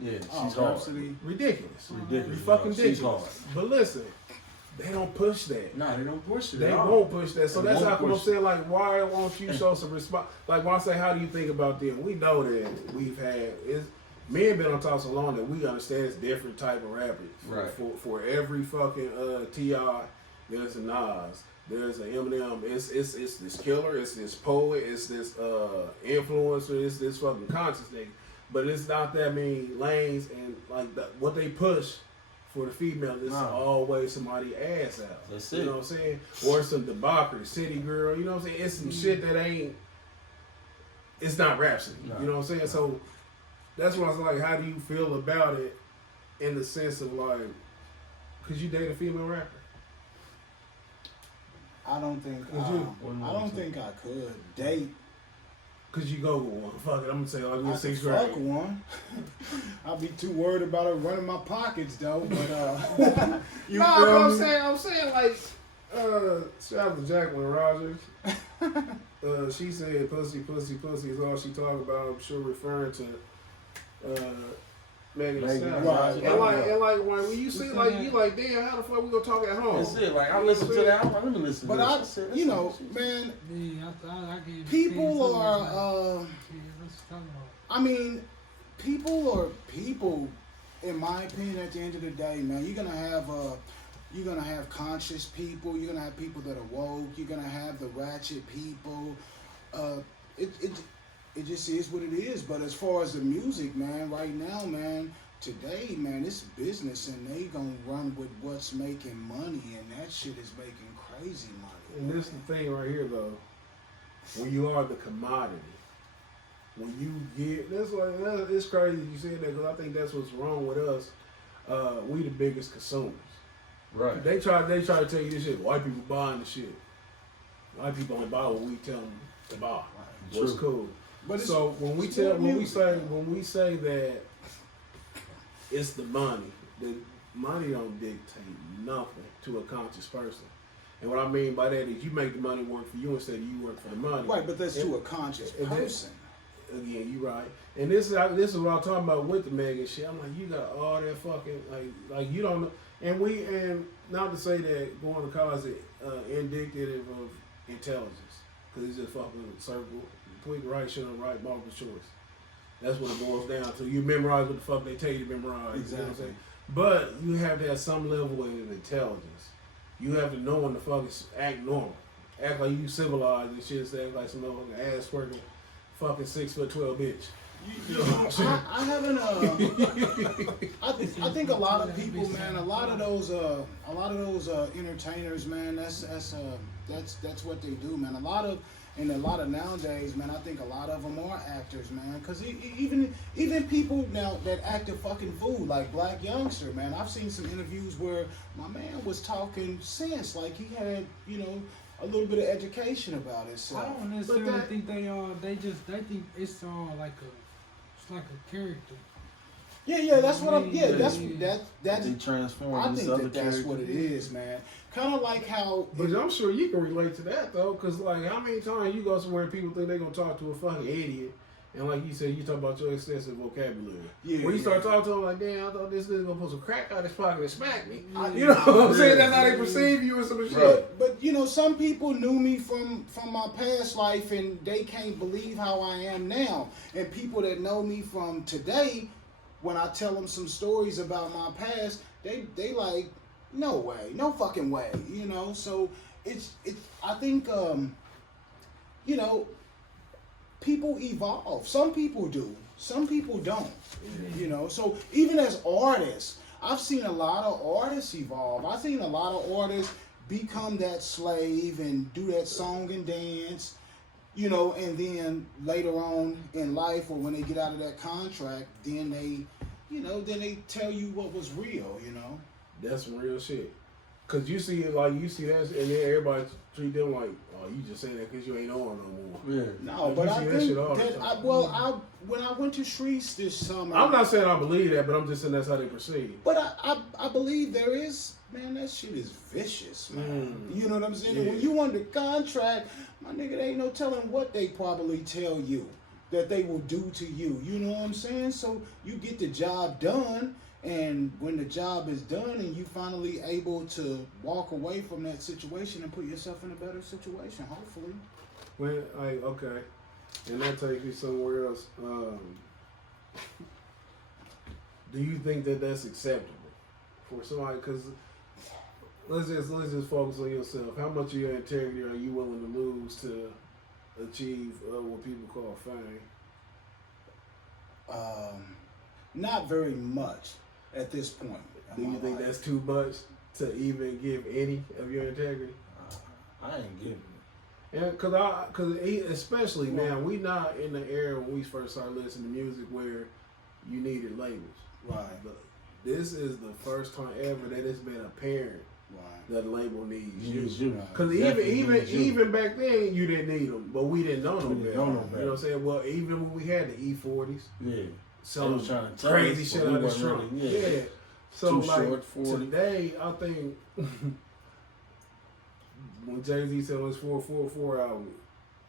Yeah, Oh, she's hard. Rhapsody. Ridiculous, Ridiculous. fucking She's ridiculous. hard. But listen, they don't push that. Nah, they don't push it. They at all. won't push that. So They that's won't how come I'm push it. saying, like, why won't you show some response? Like, when I say, how do you think about them? We know that we've had, men been on top so long that we understand it's different type of rappers. Right. For every fucking T.I., there's a Nas, there's an Eminem, it's this killer, it's this poet, it's this influencer, it's this fucking conscious nigga. But it's not that many lanes, and like what they push for the female is always somebody ass out. That's You it. know what I'm saying? Or some debauchery, city girl. You know what I'm saying? It's some shit that ain't. It's not Rhapsody. No. You know what I'm saying? So that's what I was like. How do you feel about it? In the sense of like, could you date a female rapper? I don't think. Would you? I don't think I could date. Could you go with one? Fuck it, I'm gonna say like we're I sixth could grade. fuck one. I'd be too worried about her running my pockets though. But you No, feel but I'm me? saying like, shout out to Jacqueline Rogers. She said pussy, pussy, pussy is all she talk about. I'm sure referring to Megan Thee Megan, Stallion. right. And like when you see like you like, damn, how the fuck we gonna talk at home? That's it. Like I listened to that. I'm like, let me listen. But to I, this. said, you know, shit. man, Yeah, I gave people are. yeah, let's talk about. I mean, people are people. In my opinion, at the end of the day, man, you're gonna have conscious people. You're gonna have people that are woke. You're gonna have the ratchet people. It just is what it is. But as far as the music, man, right now, man, today, man, it's business, and they gonna run with what's making money, and that shit is making crazy money. And this is the thing right here, though. When you are the commodity, when you get it's crazy you said that because I think that's what's wrong with us. We the biggest consumers. Right. They try to tell you this shit. White people buying the shit. White people only buy what we tell them to buy. Right. What's True. cool. But So when we say that it's the money don't dictate nothing to a conscious person. And what I mean by that is you make the money work for you instead of you work for the money. right, but that's to a conscious person. Again, you right. And this is what I'm talking about with the Megan shit. I'm like, you got all that fucking like you don't know. And not to say that going to college is indicative of intelligence, because it's just fucking circle, quick right, shit on right, multiple choice. That's what it boils down to. You memorize what the fuck they tell you to memorize. Exactly. You know what I'm saying? But you have to have some level of intelligence. You have to know when to fucking act normal, act like you civilized and shit, instead of like some motherfucking ass working fucking 6'12" bitch. You know, I haven't. I think a lot of people, man. A lot of those entertainers, man. That's what they do, man. A lot of nowadays, man. I think a lot of them are actors, man. Because even people now that act a fucking fool, like Black Youngster, man. I've seen some interviews where my man was talking sense, like he had, you know, a little bit of education about himself. I don't necessarily think they are. They think it's all like a character. Yeah, that's what I'm. Yeah, Yeah. that's. They transform. I this think other that's what it character. is, man. Kind of like how. But I'm sure you can relate to that though, because like how many times you go somewhere and people think they're gonna talk to a fucking idiot, and like you said, you talk about your extensive vocabulary. Yeah, When you yeah. start talking to them like, damn, I thought this nigga gonna put some crack out his pocket and smack me. I- You know what I'm saying? Yeah. That's how they perceive you or some shit. But you know, some people knew me from my past life, and they can't believe how I am now. And people that know me from today, when I tell them some stories about my past, they like, no way, no fucking way, you know. So it's I think you know, people evolve. Some people do, some people don't. You know, so even as artists, I've seen a lot of artists evolve. I've seen a lot of artists become that slave and do that song and dance, you know, and then later on in life, or when they get out of that contract, then they, you know, then they tell you what was real, you know. That's some real shit. Cause you see that, and then everybody treat them like, oh, you just saying that because you ain't on no more. Yeah. No, You but see I that think shit all the that time. when I went to Shreese this summer, I'm not saying I believe that, but I'm just saying that's how they perceive. but I believe there is, man, that shit is vicious, man. You know what I'm saying? Yeah. When you under contract, my nigga, there ain't no telling what they probably tell you that they will do to you. You know what I'm saying? So you get the job done, and when the job is done and you finally able to walk away from that situation and put yourself in a better situation, hopefully. When okay, and that takes me somewhere else. Do you think that that's acceptable for somebody? Because let's just focus on yourself. How much of your integrity are you willing to lose to achieve what people call fame? Not very much at this point. Do you think that's too much to even give any of your integrity? I ain't giving it. Yeah, especially now, we not in the era when we first started listening to music where you needed labels. Right. But this is the first time ever that it's been apparent Right. that a label needs Use you. you. Because even back then you didn't need them, but we didn't know no better. We didn't know no You know better. what I'm saying? Well, even when we had the E40s, Yeah. selling was trying to tell crazy us, shit but we out of the wasn't trunk. really- yeah. Yeah. So Too like short, 40. today, I think when Jay-Z said on his 444 album,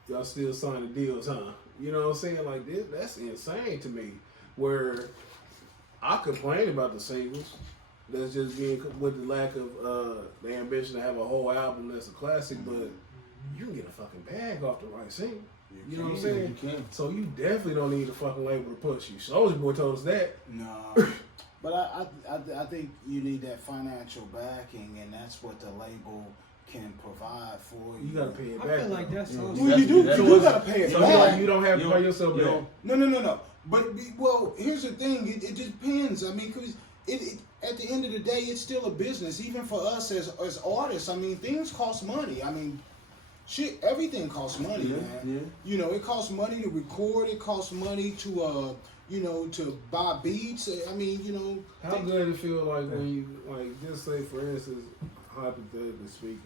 y'all still signing deals, huh? You know what I'm saying? Like this, that's insane to me. Where I complain about the singles. That's just being with the lack of the ambition to have a whole album that's a classic, but you can get a fucking bag off the right single. You know what I'm saying? You can. So you definitely don't need a fucking label to push you. Soulja Boy told us that. No. But I think you need that financial backing, and that's what the label can provide for you. You gotta pay it I back. feel like that's so. Well, you do gotta pay it So back. you don't have to pay yourself back. No. But well, here's the thing. It depends. I mean, because at the end of the day, it's still a business. Even for us as artists, I mean, things cost money. I mean, shit, everything costs money, man. Yeah. You know, it costs money to record. It costs money to to buy beats. I mean, How good it feel like when you just say for instance, hypothetically speaking,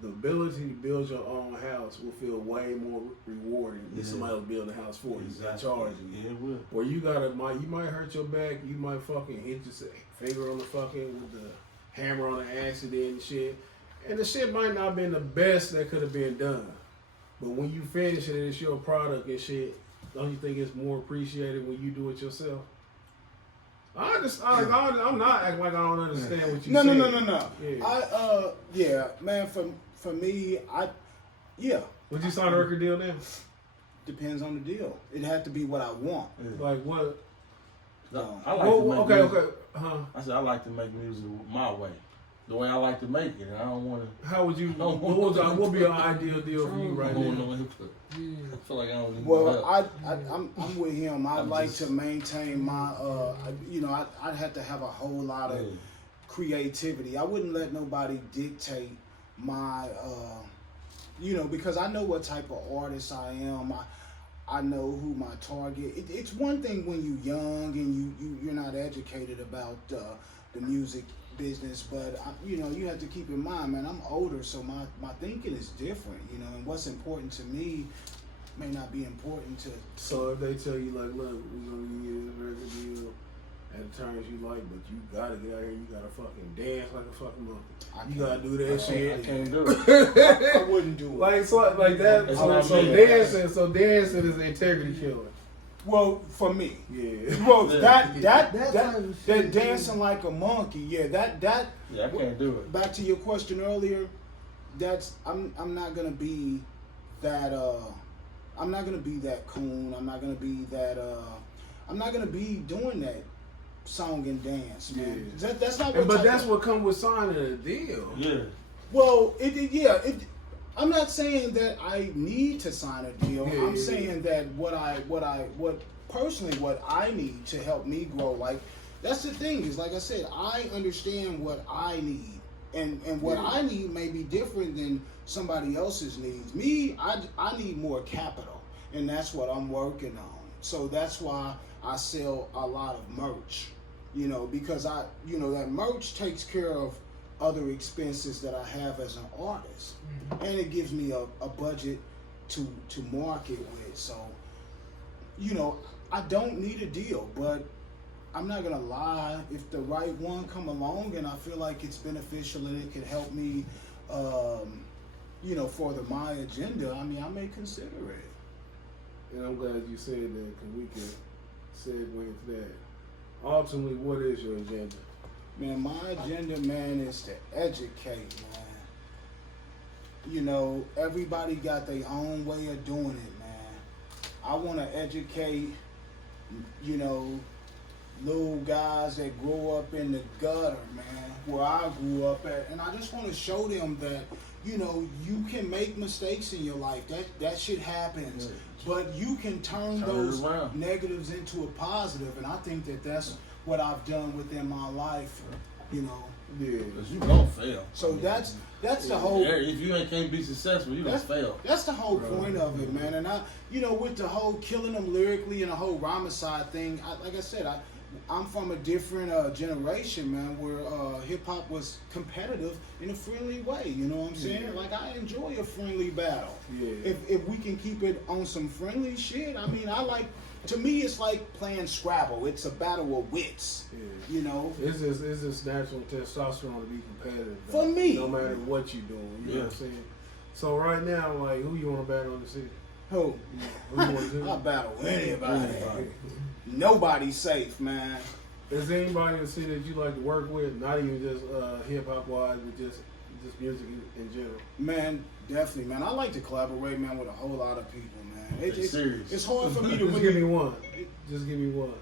the ability to build your own house will feel way more rewarding than somebody else building a house for you. They charge you. Yeah, it will. Or you might hurt your back, you might fucking hit your finger on the fucking with the hammer on the accident and shit. And the shit might not have been the best that could have been done. But when you finish it and it's your product and shit, don't you think it's more appreciated when you do it yourself? I'm not acting like I don't understand what you said. No. Yeah. Man, for me, Would you sign a record deal now? depends on the deal. It had to be what I want. Like what? No. I like to make music. Okay. Huh? I said I like to make music my way, the way I like to make it. And I don't want to. How would you? What would be your ideal deal for you right now? I feel like I don't need Well, help. I'm with him. I'd like to maintain my, I'd have to have a whole lot of creativity. I wouldn't let nobody dictate my, because I know what type of artist I am. I know who my target. It's one thing when you're young and you're not educated about the music business, but you have to keep in mind, man, I'm older, so my thinking is different, and what's important to me may not be important to. So if they tell you like, look, we're gonna give you this record deal at the terms you like, but you gotta get out here, you gotta fucking dance like a fucking monkey. You gotta do that shit. I can't do it. I wouldn't do it. Like that. It's So not me. dancing is an integrity killer. Well, for me, Yeah. well, Yeah. that dancing like a monkey, Yeah, I can't do it. Back to your question earlier, I'm not gonna be that I'm not gonna be that coon. I'm not gonna be that I'm not gonna be doing that song and dance, man. Yeah. That's not what. But that's what comes with signing a deal. Yeah. Well, I'm not saying that I need to sign a deal. Yeah, I'm saying that what personally what I need to help me grow. Like, that's the thing is, like I said, I understand what I need, and what I need may be different than somebody else's needs. Me, I need more capital, and that's what I'm working on. So that's why I sell a lot of merch, because that merch takes care of other expenses that I have as an artist, and it gives me a budget to market with. So, I don't need a deal, but I'm not gonna lie. If the right one come along and I feel like it's beneficial and it could help me, further my agenda, I mean, I may consider it. And I'm glad you said that because we can segue into that. Ultimately, what is your agenda? Man, my agenda, man, is to educate, man. Everybody got their own way of doing it, man. I want to educate, little guys that grow up in the gutter, man, where I grew up at. And I just want to show them that, you can make mistakes in your life. That shit happens. Yeah. But you can turn those negatives into a positive. And I think that's what I've done within my life, Yeah. Because you gonna fail. So that's the whole. If you can't be successful, you gonna fail. That's the whole point of it, man. And I, with the whole killing them lyrically and the whole Rhymacide thing, like I said, I'm from a different generation, man, where hip hop was competitive in a friendly way. You know what I'm saying? Yeah. Like, I enjoy a friendly battle. Yeah. If we can keep it on some friendly shit, I mean, to me, it's like playing Scrabble. It's a battle of wits. Yeah. It's just natural testosterone to be competitive. For me. No matter what you're doing. You know what I'm saying? So right now, like, who you want to battle in the city? Who? Who you want to do? I'll battle anybody. Nobody's safe, man. Is there anybody in the city that you like to work with? Not even just hip hop wise, but just music in general. Man, definitely, man. I like to collaborate, man, with a whole lot of people, man. Serious. It's hard for me to Just really. give me one. Just give me one.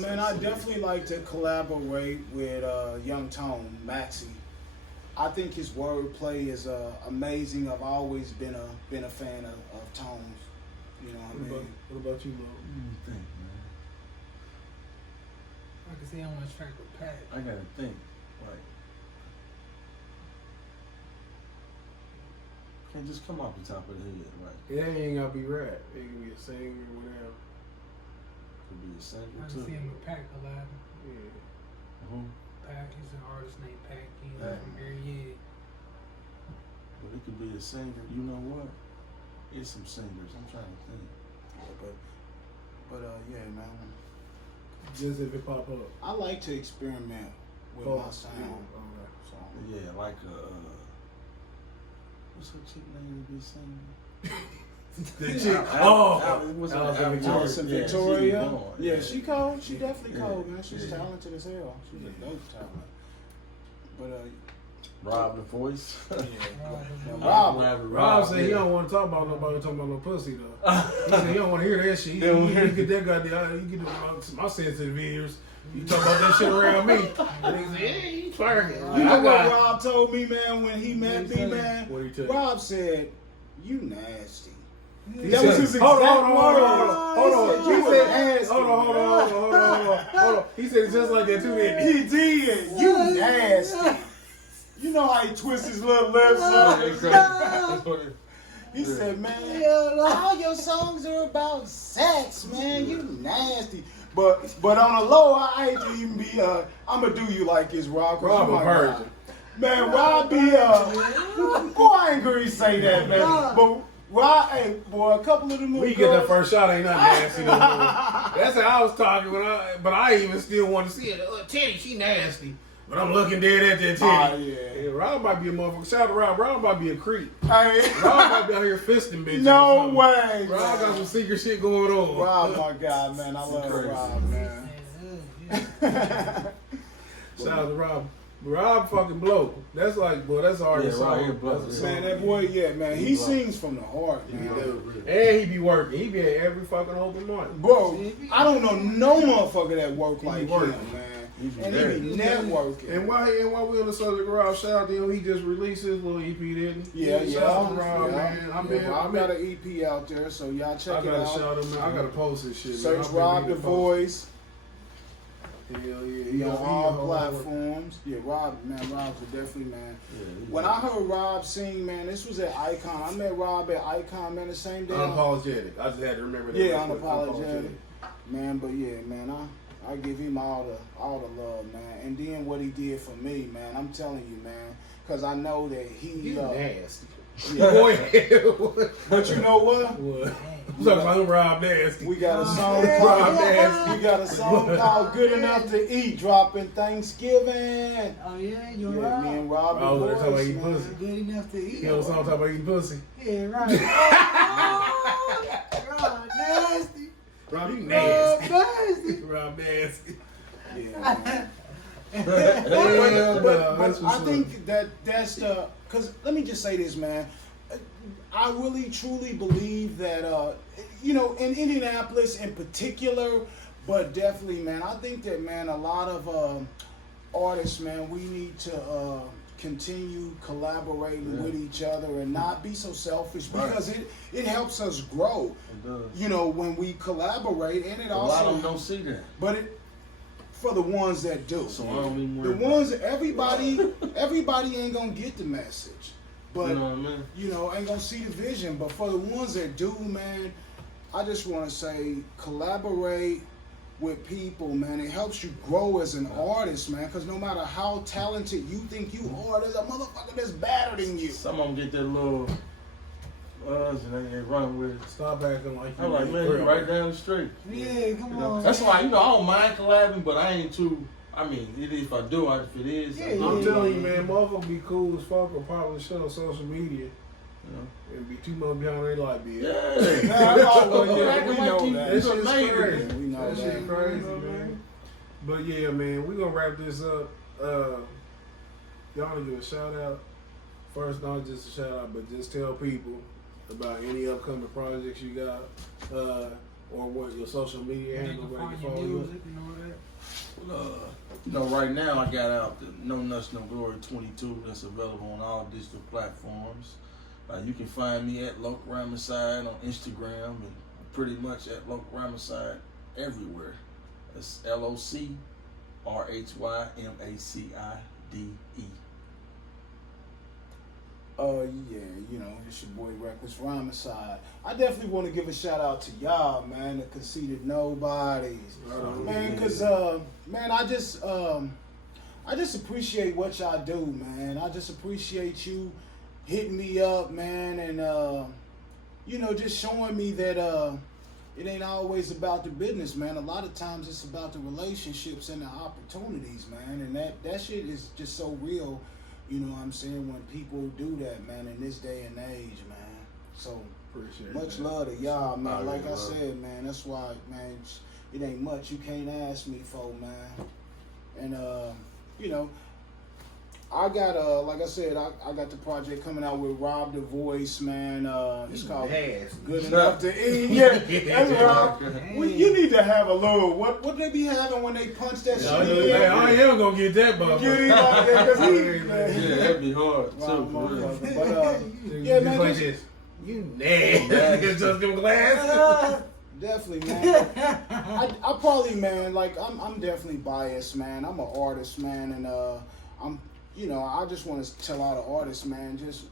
Man, I definitely like to collaborate with Young Tone, Maxie. I think his wordplay is amazing. I've always been a fan of Tones. You know what I mean? What about you, Mo? What do you think, man? I can see on this track with Pat. I gotta think. Like, can't just come off the top of the head, right? Yeah, it ain't gotta be rap. It can be a singer or whatever. Could be a I single can too. see him with Pat collabing. Yeah. Pat, he's an artist named Pat. He's Pat. from here, yeah. But it could be a singer. You know what? It's some singers. I'm trying to think. Yeah, but yeah, man. Just if it pop up. I like to experiment with my sound. Yeah. So. Yeah, like what's her chick name to be singing? The chick. Oh, what's her Allison name? Victoria. Allison Yeah, Victoria. she born. Yeah, she cold. She definitely Yeah. cold, man. She's Yeah. talented as hell. She's a dope talent. But Rob the voice. Rob said he don't want to talk about nobody talking about no pussy though. He said he don't want to hear that shit. He get that goddamn. He get my sensitive ears. You talk about that shit around me. And he said, yeah, he twerking. You know what Rob told me, man, when he met me, man? What he tell you? Rob said, "You nasty." He That said, was his exact hold on. You said nasty. Hold on. He said it just like that too, didn't he? He did. You nasty. You know how he twists his little lips up. He said, man, all your songs are about sex, man. You nasty. But on the low, I hate to even be, I'm going to do you like this, Rob. Rob a virgin. Man, Rob be, boy, I ain't going to say that, man. But Rob, hey, boy, a couple of them When little you get that girls- first shot, ain't nothing nasty no more. That's how I was talking, but I even still want to see it. Titty, she nasty. But I'm looking dead at that titty. Oh, yeah. Yeah, Rob might be a motherfucker. Shout out to Rob. Rob might be a creep. Hey. Rob might be out here fisting bitches. No or something. way. Rob got some secret shit going on. Rob, my God, man. I love crazy. Rob, man. Shout out to Rob. Rob fucking blow. That's like, boy, that's hard to Yeah, Rob, he song. blow. That's a Man, song. that boy, yeah, man. He sings from the heart, He man. do. And he be working. He be at every fucking open mic. Bro, I don't know no motherfucker that work He like be him, working. man. He be And there. he be networking. And while we on the subject of Rob, shout out to him. He just released his little EP, didn't he? Yeah, Shout out to Rob, yeah. man. I've got an EP out there, so y'all I check it gotta out. shout him out. I gotta post this shit. Search man. I've been Rob reading the post. Voice. Hell yeah. He on all hard work. platforms. Yeah, Rob's definitely, man. Yeah, When I heard Rob sing, man, this was at Icon. I met Rob at Icon, man, the same day. Unapologetic. I just had to remember that. Yeah, unapologetic. Man, but yeah, man, I give him all the love, man. And then what he did for me, man, I'm telling you, man, because I know that he. You nasty. Yeah. Boy, But you know what? what? I'm talking about Rob Nasty. We got a song Rob called Nasty. We got a song called "Good Enough to Eat" dropping Thanksgiving. Oh yeah, you're Yeah, right. me and Rob Oh, the they're talking about Voice, eating man. pussy. Good enough to eat. You know the song talking about eating pussy? Yeah, right. God, nasty. Rob, you God, nasty. nasty. Rob Nasty. Yeah, man. Yeah, But that's I what's up. think that's the, because let me just say this, man. I really truly believe that in Indianapolis in particular, but definitely, man, I think that, man, a lot of artists, man, we need to continue collaborating with each other and not be so selfish, because it helps us grow. It does. You know, when we collaborate, and it A lot of them also, don't see that. but it for the ones that do. So I don't even The worry about ones that everybody ain't gonna get the message, but You know what I mean? ain't gonna see the vision. But for the ones that do, man, I just want to say collaborate with people, man. It helps you grow as an artist, man. Because no matter how talented you think you are, there's a motherfucker that's better than you. Some of them get that little and they run with it. Stop acting like you. I'm like, man, you right down the street. Yeah, come on. That's why, I don't mind collabing, but I ain't too. I mean, if I do, if it is, Yeah, I do. I'm telling you, man, motherfuckers be cool as fuck or probably shit on social media You know? and be 2 months behind their life, bitch. Yeah. Man, I know, Yeah, we know that. That shit's Amazing. crazy. We know That shit that. crazy, man. But yeah, man, we gonna wrap this up. Y'all wanna give a shout out? First, not just a shout out, but just tell people about any upcoming projects you got, or what your social media Where they handle, can where they find can your follow you. music and all that. You know, right now I got out the No Nuts No Glory 22 that's available on all digital platforms. You can find me at Loc Rhymacide on Instagram and pretty much at Loc Rhymacide everywhere. That's LOCRHYMACIDE. Yeah, you know, it's your boy Reckless Rhymacide. I definitely want to give a shout out to y'all, man, the Conceited Knowbodies. Man, cause man, I just appreciate what y'all do, man. I just appreciate you hitting me up, man, and you know, just showing me that it ain't always about the business, man. A lot of times it's about the relationships and the opportunities, man. And that shit is just so real, you know what I'm saying, when people do that, man, in this day and age, man. So Appreciate much that. love to y'all, man. Like I love. said, man, that's why, man, it ain't much you can't ask me for, man. And you know, I got like I said, I got the project coming out with Rob the Voice, man. It's called Good Enough to Eat. Yeah, that's Rob. You need to have a little what they be having when they punch that shit in? I ain't ever gonna get that, Get Bob. him out there, 'cause he, man. Yeah, that'd be hard too. Rob, For real. motherfucker. But yeah, man, like just- this. You nasty. Just give a glass. definitely, man. I probably, man, like I'm definitely biased, man. I'm an artist, man, and I'm, you know, I just want to tell all the artists, man, just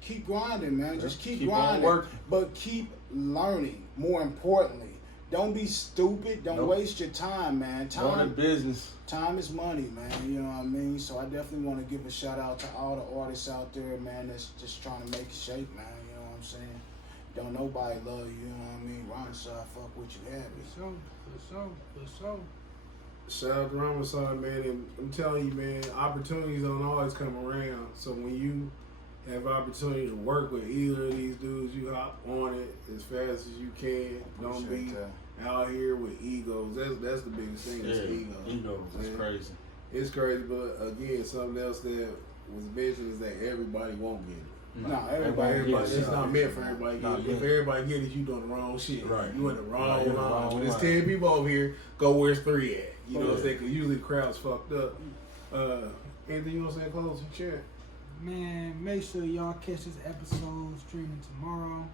keep grinding, man. Just keep on grinding, working. but keep learning. More importantly, don't be stupid. Don't Nope. waste your time, man. Know the business. Time is money, man. You know what I mean? So I definitely want to give a shout out to all the artists out there, man, that's just trying to make it shape, man. You know what I'm saying? Don't nobody love you, you know what I mean? Rhymacide, fuck what you have. For sure. Shout out to Rhymacide, man, and I'm telling you, man, opportunities don't always come around. So when you have opportunity to work with either of these dudes, you hop on it as fast as you can. Don't be Appreciate out here with egos. That's the biggest thing. Is ego. It's Man, crazy. It's crazy, but again, something else that was mentioned is that everybody won't get it. No, everybody gets It's it. not meant for everybody. Not If meant. everybody get it, you doing the wrong shit. Right. You in the wrong Right, you're in the line. wrong When there's line. 10 people over here, go where's 3 at? You know what I'm Yeah. saying? Because usually the crowd's fucked up. Anything you want to say close to chat? Man, make sure y'all catch this episode streaming tomorrow.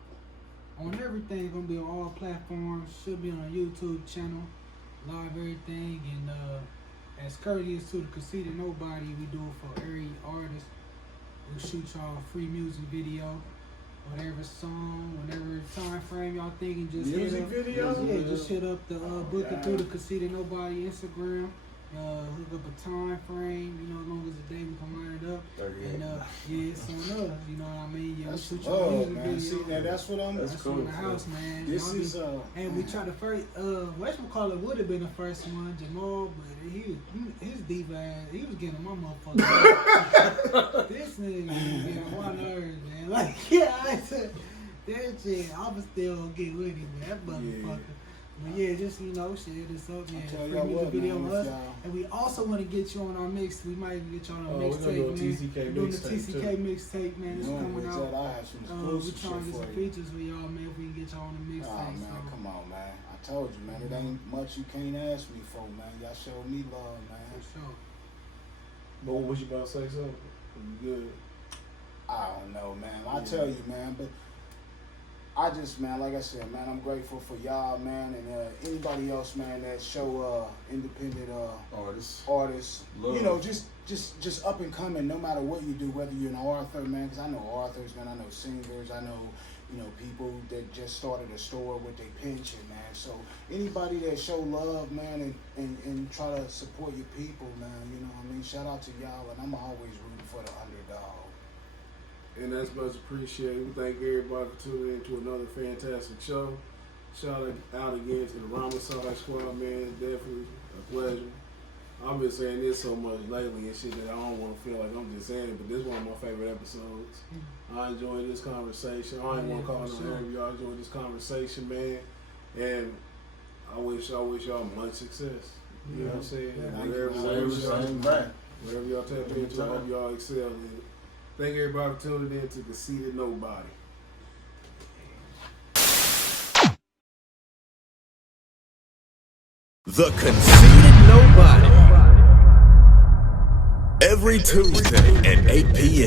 On everything, gonna be on all platforms. Should be on our YouTube channel, live everything, and as courteous to the Conceited Knowbody, we do it for every artist. We'll shoot y'all a free music video, whatever song, whatever time frame y'all thinking. Just Music hit up, video? Yeah, just hit up the book it through the Conceited Knowbody Instagram. Hook up a time frame, you know, as long as the day we can line it up. And yeah, it's on us, you know what I mean? Yeah, we That's shoot your love, music man. video. See, now that's what I'm. That's That's cool. on the house, man. This Y'all be- is and we tried to first, whatchamacallit would have been the first one, Jamal, but his diva ass, he was getting my motherfucker. This nigga was getting one nerve, man. Like, yeah, I said, that shit, I was still gonna get with him, man. That motherfucker. But yeah, just, you know, share this up, man. tell Free y'all music what, video man, of if us. y'all- And we also want to get you on our mix. We might even get you on our Oh, we're mixtape, gonna do a man. TCK We're doing the mixtape, TCK too. mixtape, man. It's Man, coming with out. that, I have some We exclusive trying to shit get some for you. features with y'all, man. If we can get y'all on the Oh mixtape. man, so. come on, man. I told you, man. It ain't much you can't ask me for, man. Y'all showed me love, man. For sure. But what was you about to say something? You good? I don't know, man. I tell you, man, but I just, man, like I said, man, I'm grateful for y'all, man, and anybody else, man, that show independent Artists. artists, Love. you know, just up and coming, no matter what you do, whether you're an author, man, because I know authors, man, I know singers, I know, you know, people that just started a store with their pension, man. So anybody that show love, man, and try to support your people, man, you know what I mean? Shout out to y'all, and I'm always rooting for the underdog. And that's much appreciated. We thank everybody for tuning in to another fantastic show. Shout out again to the Rhymacide Squad, man. It's definitely a pleasure. I've been saying this so much lately and shit that I don't want to feel like I'm just saying it, but this is one of my favorite episodes. I enjoyed this conversation. I ain't want to call it no interview. I enjoyed this conversation, man. And I wish y'all much success. You know what I'm saying? Yeah. Wherever y'all tap into, I hope y'all excel in it. Thank everybody for tuning in to Conceited Knowbody. The Conceited Knowbody. Every Tuesday at 8 p.m.